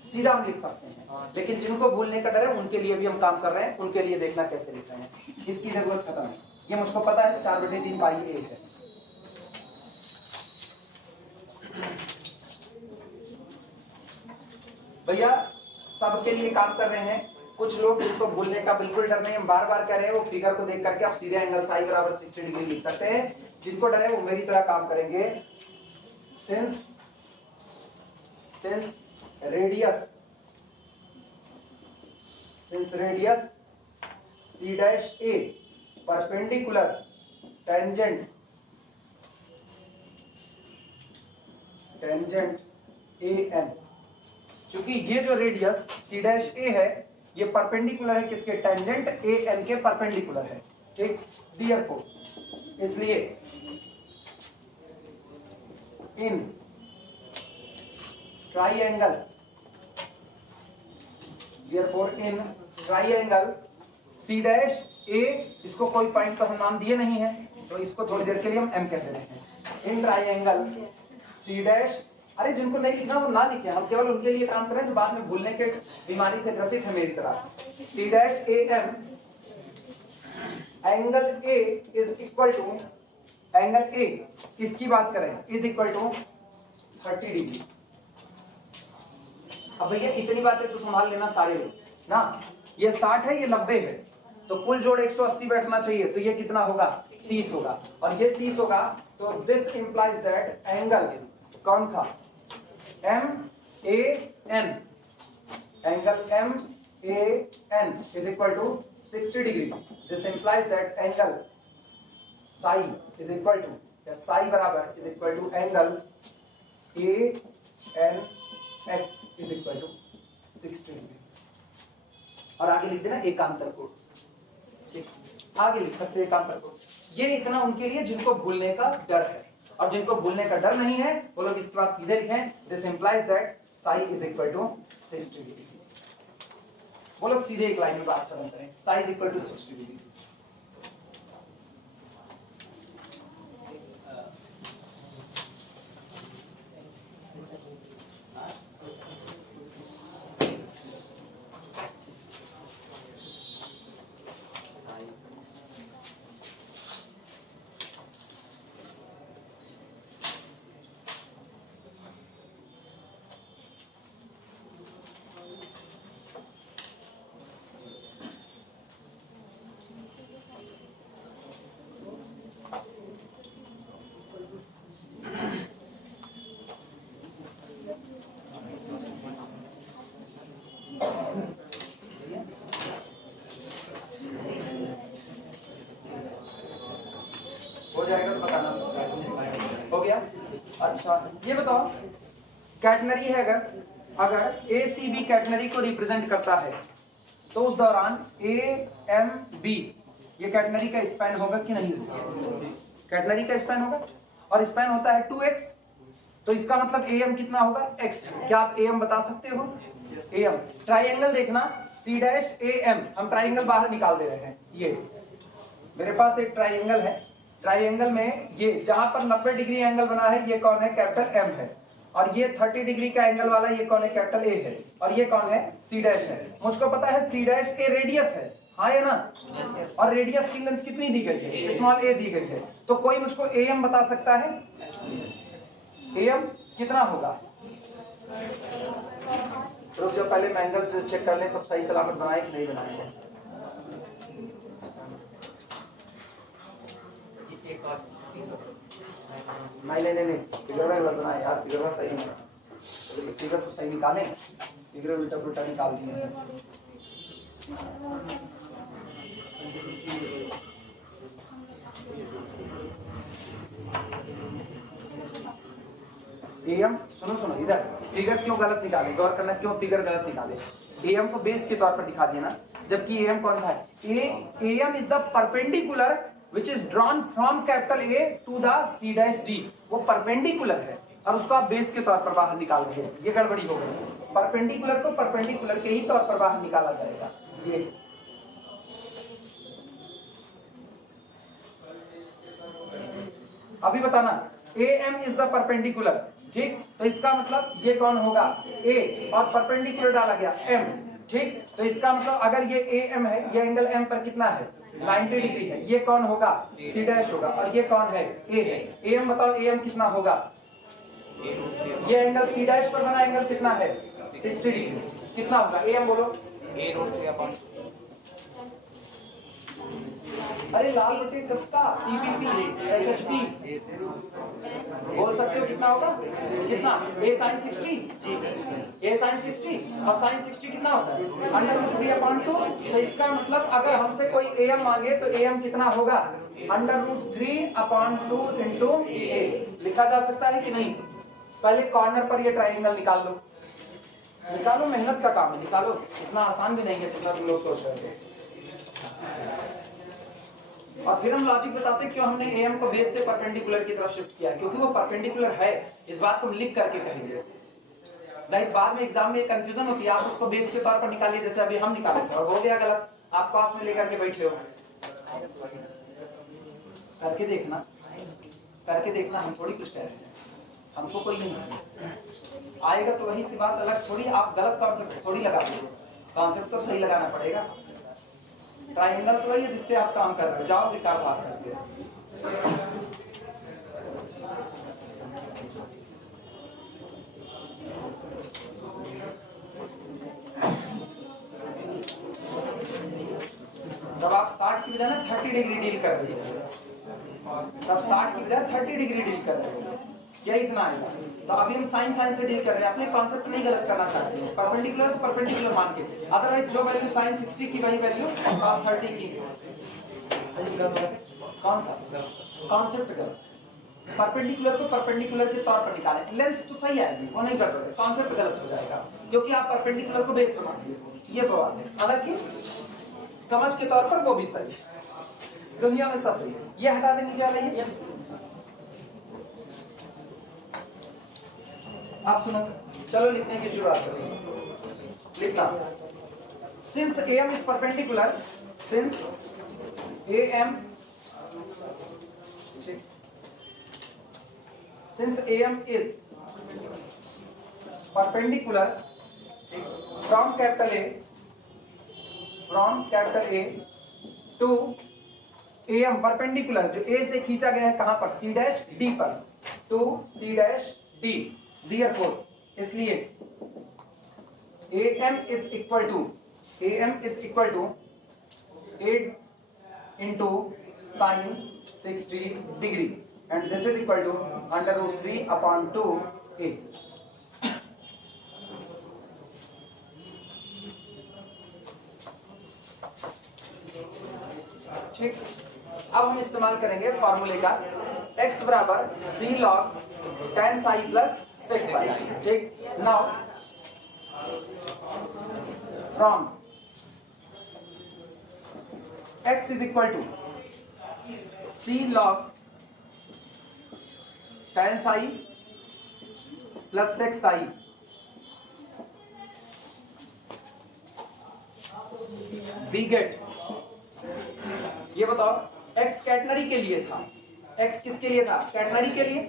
सीधा हम लिख सकते हैं। लेकिन जिनको भूलने का डर है उनके लिए भी हम काम कर रहे हैं, उनके लिए देखना कैसे लिख रहे हैं, इसकी जरूरत खत्म है। ये मुझको पता है 4/3 पाई ए है। भैया सबके लिए काम कर रहे हैं। कुछ लोग जिनको भूलने का बिल्कुल डर नहीं, हम बार बार कह रहे हैं, वो फिगर को देख करके आप सीधे एंगल साई बराबर 60 डिग्री लिख सकते हैं। जिनको डर है वो मेरी तरह काम करेंगे। Since radius C dash A perpendicular tangent A N, क्योंकि ये जो रेडियस सी डैश ए है ये परपेंडिकुलर है किसके? टेंजेंट ए एन के परपेंडिकुलर है। ठीक, Therefore इसलिए इन ट्राइएंगल, Therefore इन ट्राइएंगल सी डैश ए, इसको कोई पॉइंट तो हम नाम दिए नहीं है तो इसको थोड़ी देर के लिए हम एम कह दे रहे हैं। इन ट्राइएंगल सी डैश, अरे जिनको नहीं लिखना वो ना लिखे, हम केवल उनके लिए काम करें जो बाद में भूलने के बीमारी से ग्रसित है मेरी तरह। C dash A M angle A is equal to, angle A इसकी बात करें इज इक्वल टू 30 डिग्री। अब भैया इतनी बातें तो संभाल लेना सारे लोग ना, ये 60 है ये 90 है तो कुल जोड़ 180 बैठना चाहिए, तो ये कितना होगा? 30 होगा और ये 30 होगा। तो दिस इंप्लाइज दैट एंगल कौन था? M A N, angle M A N is equal to 60 degree. This implies that angle psi is equal to, या साई बराबर is equal to angle A N X is equal to 60 degree. और आगे लिख देना एकांतर कोण, ठीक, आगे लिख सकते हैं एकांतर कोण। ये इतना उनके लिए जिनको भूलने का डर है, और जिनको भूलने का डर नहीं है वो लोग इसके बाद सीधे लिखें this implies that psi is equal to 60 degree. वो लोग सीधे एक लाइन में बात करें, psi is equal to 60 degree. गया। अच्छा ये बताओ, कैटनरी है, अगर ए सी बी कैटनरी को रिप्रेजेंट करता है तो उस दौरान ए एम बी ये कैटनरी का स्पैन होगा कि नहीं होगा? कैटनरी का स्पैन होगा, और स्पैन होता है 2x, तो इसका मतलब ए एम कितना होगा? x। क्या आप ए एम बता सकते हो? ए एम ट्राइंगल देखना, सी डैश ए एम, हम ट्राइंगल बाहर निकाल दे रहे हैं। ये मेरे पास एक ट्राइंगल है, ट्राइंगल में ये जहां पर 90 डिग्री एंगल बना है ये कौन है? कैपिटल एम है। और ये 30 डिग्री का एंगल वाला ये कौन है? कैपिटल ए है। और ये कौन है? सी डैश है। मुझको पता है सी डैश ए रेडियस है, हाँ या ना? और रेडियस की लेंथ कितनी दी गई है? स्मॉल ए दी गई है। तो कोई मुझको ए एम बता सकता है? ए एम कितना होगा? रुक जाओ, पहले मैं एंगल चेक कर लें सब सही सलामत बनाए कि नहीं बनाए हैं। नहीं फिगर में गलत बनाए यार, फिगर में सही नहीं, फिगर तो सही निकाले, फिगर उल्टा पुल्टा निकाल दिए। एम सुनो इधर, फिगर क्यों गलत निकाले, गौर करना क्यों फिगर गलत निकाले। एम को बेस के तौर पर दिखा दिया ना, जबकि एम कौन सा है? M is the perpendicular which is drawn from capital A to the C dash D। वो परपेंडिकुलर है और उसको आप बेस के तौर पर बाहर निकाल रहे हैं, ये गड़बड़ी हो गई। परपेंडिकुलर को परपेंडिकुलर के ही तौर पर बाहर निकाला जाएगा। ये अभी बताना, A M is the perpendicular, ठीक, तो इसका मतलब ये कौन होगा? ए, और परपेंडिकुलर डाला गया एम, ठीक, तो इसका मतलब अगर ये ए एम है, ये एंगल एम पर कितना है? 90 डिग्री है। ये कौन होगा? सी डैश होगा। और ये कौन है? ए है। ए एम बताओ, ए एम कितना होगा? ये एंगल सी डैश पर बना एंगल कितना है? 60 डिग्री। कितना होगा? ए एम बोलो। अरे लाल बटे कत्ता टीपीपी एचएचपी बोल सकते हो कितना होगा? कितना? ए साइन 60, ए साइन 60 और साइन 60 कितना होता है? √3/2। तो इसका मतलब अगर हमसे कोई ए एम मांगे तो ए एम कितना होगा? √3/2 इंटू ए लिखा जा सकता है कि नहीं? पहले कॉर्नर पर ये ट्राइंगल निकाल लो, निकालो, मेहनत का काम है, निकालो, इतना आसान भी नहीं है जितना तुम लोग सोच रहे थे। और फिर हम लॉजिक बताते क्यों हमने एम को बेस से परपेंडिकुलर की तरफ शिफ्ट किया, क्योंकि वो परपेंडिकुलर है, इस बात को लिख करके कहेंगे, नहीं बाद में एग्जाम में कंफ्यूजन होती है। आप उसको बेस के तौर पर निकालिए, जैसे अभी हम निकाले थे और हो गया गलत, आप पास में लेकर के बैठे हो। करके देखना, करके देखना, हम थोड़ी कुछ कह रहे हैं, हमको कोई नहीं आएगा तो वही सी बात अलग थोड़ी, आप गलत कॉन्सेप्ट थोड़ी लगा दो, कॉन्सेप्ट तो सही लगाना पड़ेगा। ट्राइंगल तो वही है जिससे आप काम कर रहे हो, जाओ रिकॉर्ड बात करके। तब आप 60 की बजाय ना 30 डिग्री डील कर रहे हो, तब 60 की बजाय 30 डिग्री डील कर रहे हो, क्या इतना आएगा? तो अभी हम साइन साइन से डील कर रहे हैं, अपने कॉन्सेप्ट नहीं गलत करना चाहते हैं। परपेंडिकुलर तो परपेंडिकुलर मान के, अदरवाइज जो वैल्यू साइन 60 की वही वैल्यू cos 30 की। कौन सा कॉन्सेप्ट गलत? परपेंडिकुलर को परपेंडिकुलर के तौर पर निकालें, लेंथ तो सही आएगी, वो नहीं गलत, कॉन्सेप्ट गलत हो जाएगा क्योंकि आप परपेंडिकुलर को बेस बना दिए, ये बात है। हालांकि समझ के तौर पर वो भी सही, दुनिया में सब सही है। ये हटा दें नीचे वाले, आप सुनो, चलो लिखने की शुरुआत करें। लिखना, since AM is perpendicular, since AM since AM is perpendicular from capital A to AM, perpendicular जो A से खींचा गया है कहां पर? C डैश D पर, to C dash D, therefore इसलिए AM is equal to 8 into sin 60 degree and this is equal to √3/2a। ठीक, अब हम इस्तेमाल करेंगे फॉर्मूले का x बराबर c log tan psi plus sec psi। ठीक, now from x is equal to c log tan psi plus sec psi we get, ये बताओ x कैटनरी के लिए था, x किसके लिए था? कैटनरी के लिए।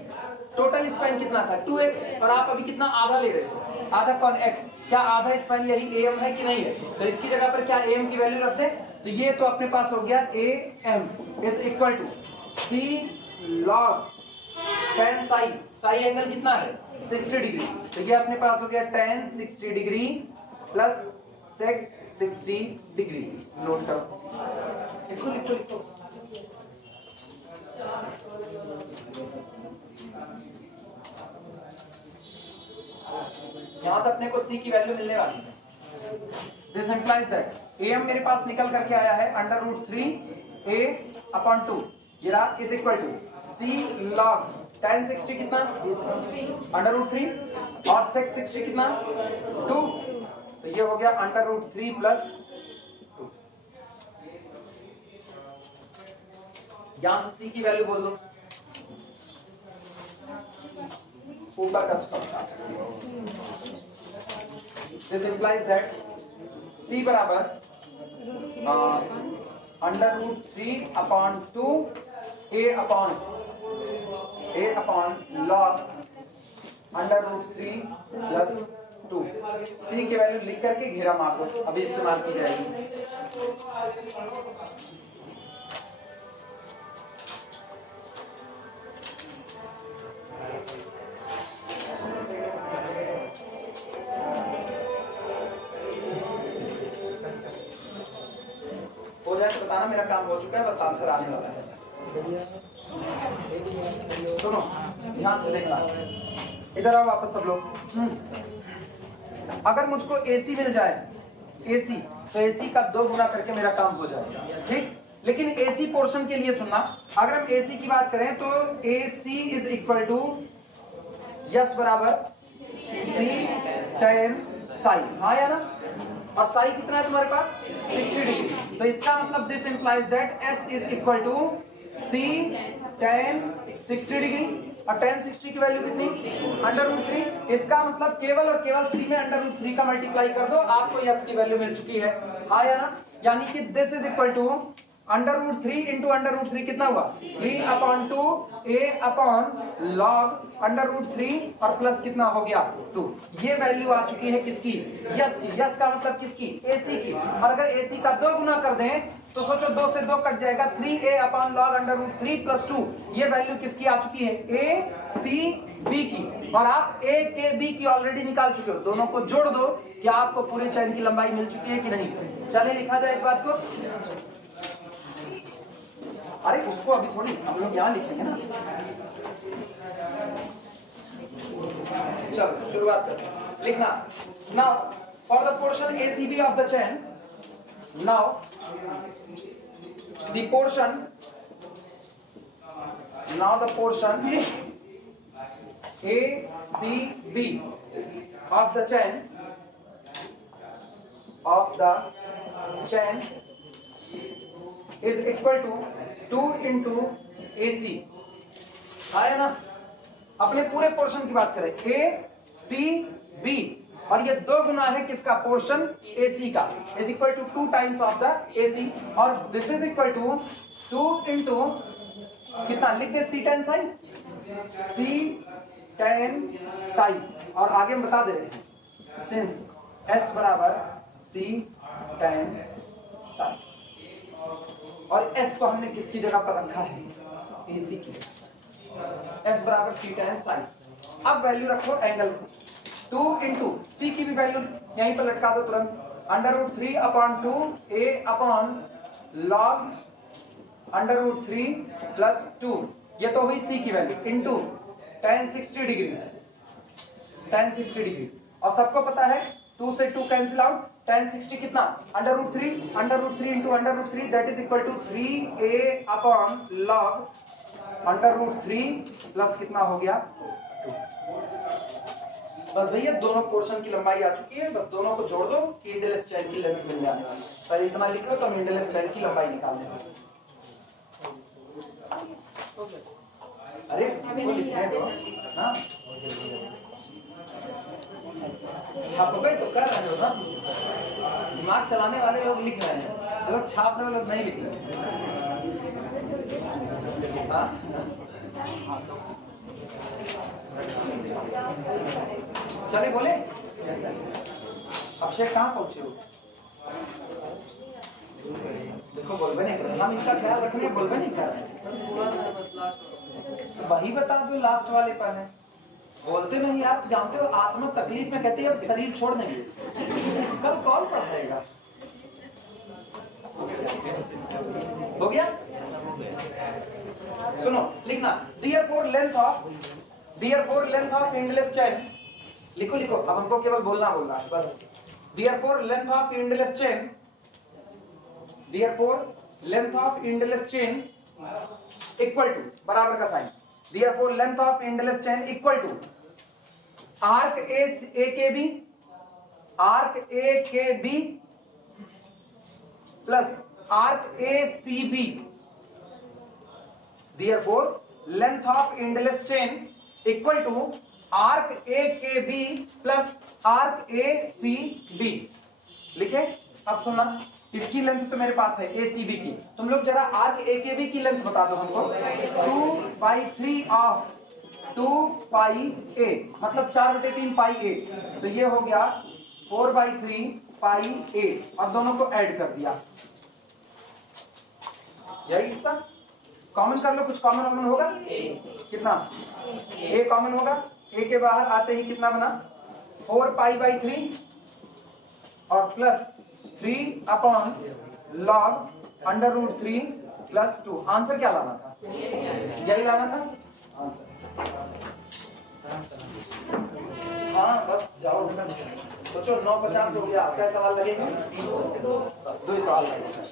टोटल स्पैन कितना था? 2x, और आप अभी कितना आधा ले रहे हो? आधा कौन? x। क्या आधा स्पैन यही am है कि नहीं है? तो इसकी जगह पर क्या am की वैल्यू रखते हैं? तो ये तो अपने पास हो गया am is equal to c log tan psi, psi angle कितना है? 60 डिग्री। तो ये अपने पास हो गया tan 60 degree plus sec 60 degree. Note down, लिखो लिखो लिखो। यहां से अपने को c की वैल्यू मिलने वाली है। दिस इंप्लाइज दैट am मेरे पास निकल करके आया है √3 a अपॉन 2, ये रहा, is equal to c log tan 60 कितना? √3, और sec 60 कितना? 2। तो ये हो गया √3 प्लस 2। यहां से c की वैल्यू बोल दो, ऊपर का तो समझा सकते हो। दिस इंप्लाइज दैट c बराबर √3 upon 2 a upon log √3 plus 2। c की वैल्यू लिख करके घेरा मार दो, अभी इस्तेमाल की जाएगी। हो जाए तो बताना, मेरा काम हो चुका है, बस आंसर आने वाला है। सुनो ध्यान से देखना, इधर आओ वापस सब लोग। अगर मुझको AC मिल जाए, AC, तो AC का 2 गुना करके मेरा काम हो जाएगा। ठीक, लेकिन AC पोर्शन के लिए सुनना, अगर हम AC की बात करें तो AC is equal to S बराबर C tan psi, हाँ या ना? और साई कितना है तुम्हारे पास? 60 डिग्री। तो इसका मतलब this implies that S is equal to C tan 60 degree, और tan 60 की वैल्यू कितनी? √3। इसका मतलब केवल और केवल C में √3 का मल्टीप्लाई कर दो, आपको S की वैल्यू मिल चुकी है, हाँ या ना? यानी कि this is equal to √3 into √3 कितना हुआ? 3/2 a अपॉन log √3 और प्लस कितना हो गया? 2। ये वैल्यू आ चुकी है किसकी? यस की। यस का मतलब किसकी? AC की। और अगर AC का 2 गुना कर दें तो सोचो 2 से 2 कट जाएगा, 3a अपॉन log √3 प्लस 2। ये वैल्यू किसकी आ चुकी है? A C B की। और आप A के B की ऑलरेडी निकाल चुके हो, दोनों को जोड़ दो, क्या आपको पूरे चैन की लंबाई मिल चुकी है कि नहीं? चलिए लिखा जाए इस बात को। अरे उसको अभी थोड़ी, हम लोग यहाँ लिखेंगे ना। चलो शुरुआत करते, लिखना। Now for the portion ACB of the chain, now the portion ACB of the chain is equal to 2 into AC, है ना? अपने पूरे पोर्शन की बात करें, ACB, और ये 2 गुना है किसका? पोर्शन AC का, is equal to 2 times of the AC, और this is equal to 2 into कितना लिख दे? C tan psi, C tan psi, और आगे हम बता दे रहे हैं सिंस S बराबर C tan psi, और S को हमने किसकी जगह पर रखा है? AC की। S बराबर C tan psi। अब वैल्यू रखो एंगल 2 इंटू C की भी वैल्यू यहीं पर लटका दो तुरंत, √3/2 A अपॉन log √3 प्लस 2, ये तो हुई C की value, into tan 60 degree, tan 60 degree, और सबको पता है 2 से 2 कैंसिल आउट, tan 60 कितना √3 into √3 that is equal to 3a upon log √3 plus कितना हो गया 2। बस भैया दोनों पोर्शन की लंबाई आ चुकी है, बस दोनों को जोड़ दो कि इंडलेस चैन की लेंथ मिल जाने वाली। पहले इतना लिख लो तो हम इंडलेस चैन की लंबाई निकाल देंगे। अरे वो लिखने दो ना, छापोगे तो कर रहे हो ना, दिमाग चलाने वाले लोग लिख रहे हैं, जो छापने वाले लोग नहीं लिख रहे। हाँ चले बोले अक्षय कहाँ पहुंचे हो? देखो बोलबे नहीं कर रहे, हम इनका ख्याल रखने बोलबे नहीं कर रहे, तो वही बता दो लास्ट वाले पर है, बोलते नहीं। आप जानते हो आत्मा तकलीफ में कहती है अब शरीर छोड़ देंगे, कल कौन पढ़ाएगा? हो गया? सुनो लिखना, therefore length of endless chain, लिखो लिखो, अब हमको केवल बोलना है बस। therefore length of endless chain equal to, बराबर का sign, therefore length of endless chain equal to arc AKB plus arc ACB। therefore length of endless chain equal to arc AKB plus arc ACB। लिखे? अब सुनना, इसकी length तो मेरे पास है ACB की, तुम लोग जरा arc AKB की लेंथ बता दो हमको। 2/3 ऑफ 2πa मतलब 4/3 πa, तो ये हो गया 4/3 πa, और दोनों को ऐड कर दिया, यही सर। कॉमन कर लो, कुछ कॉमन होगा कितना? a कॉमन होगा, a के बाहर आते ही कितना बना 4π/3 और plus 3 upon log √3 plus 2। Answer क्या लाना था? यही लाना था आंसर। हाँ बस जाओ, सोचो 9:50 हो गया, क्या सवाल लगेगा? 2 सवाल लगेगा।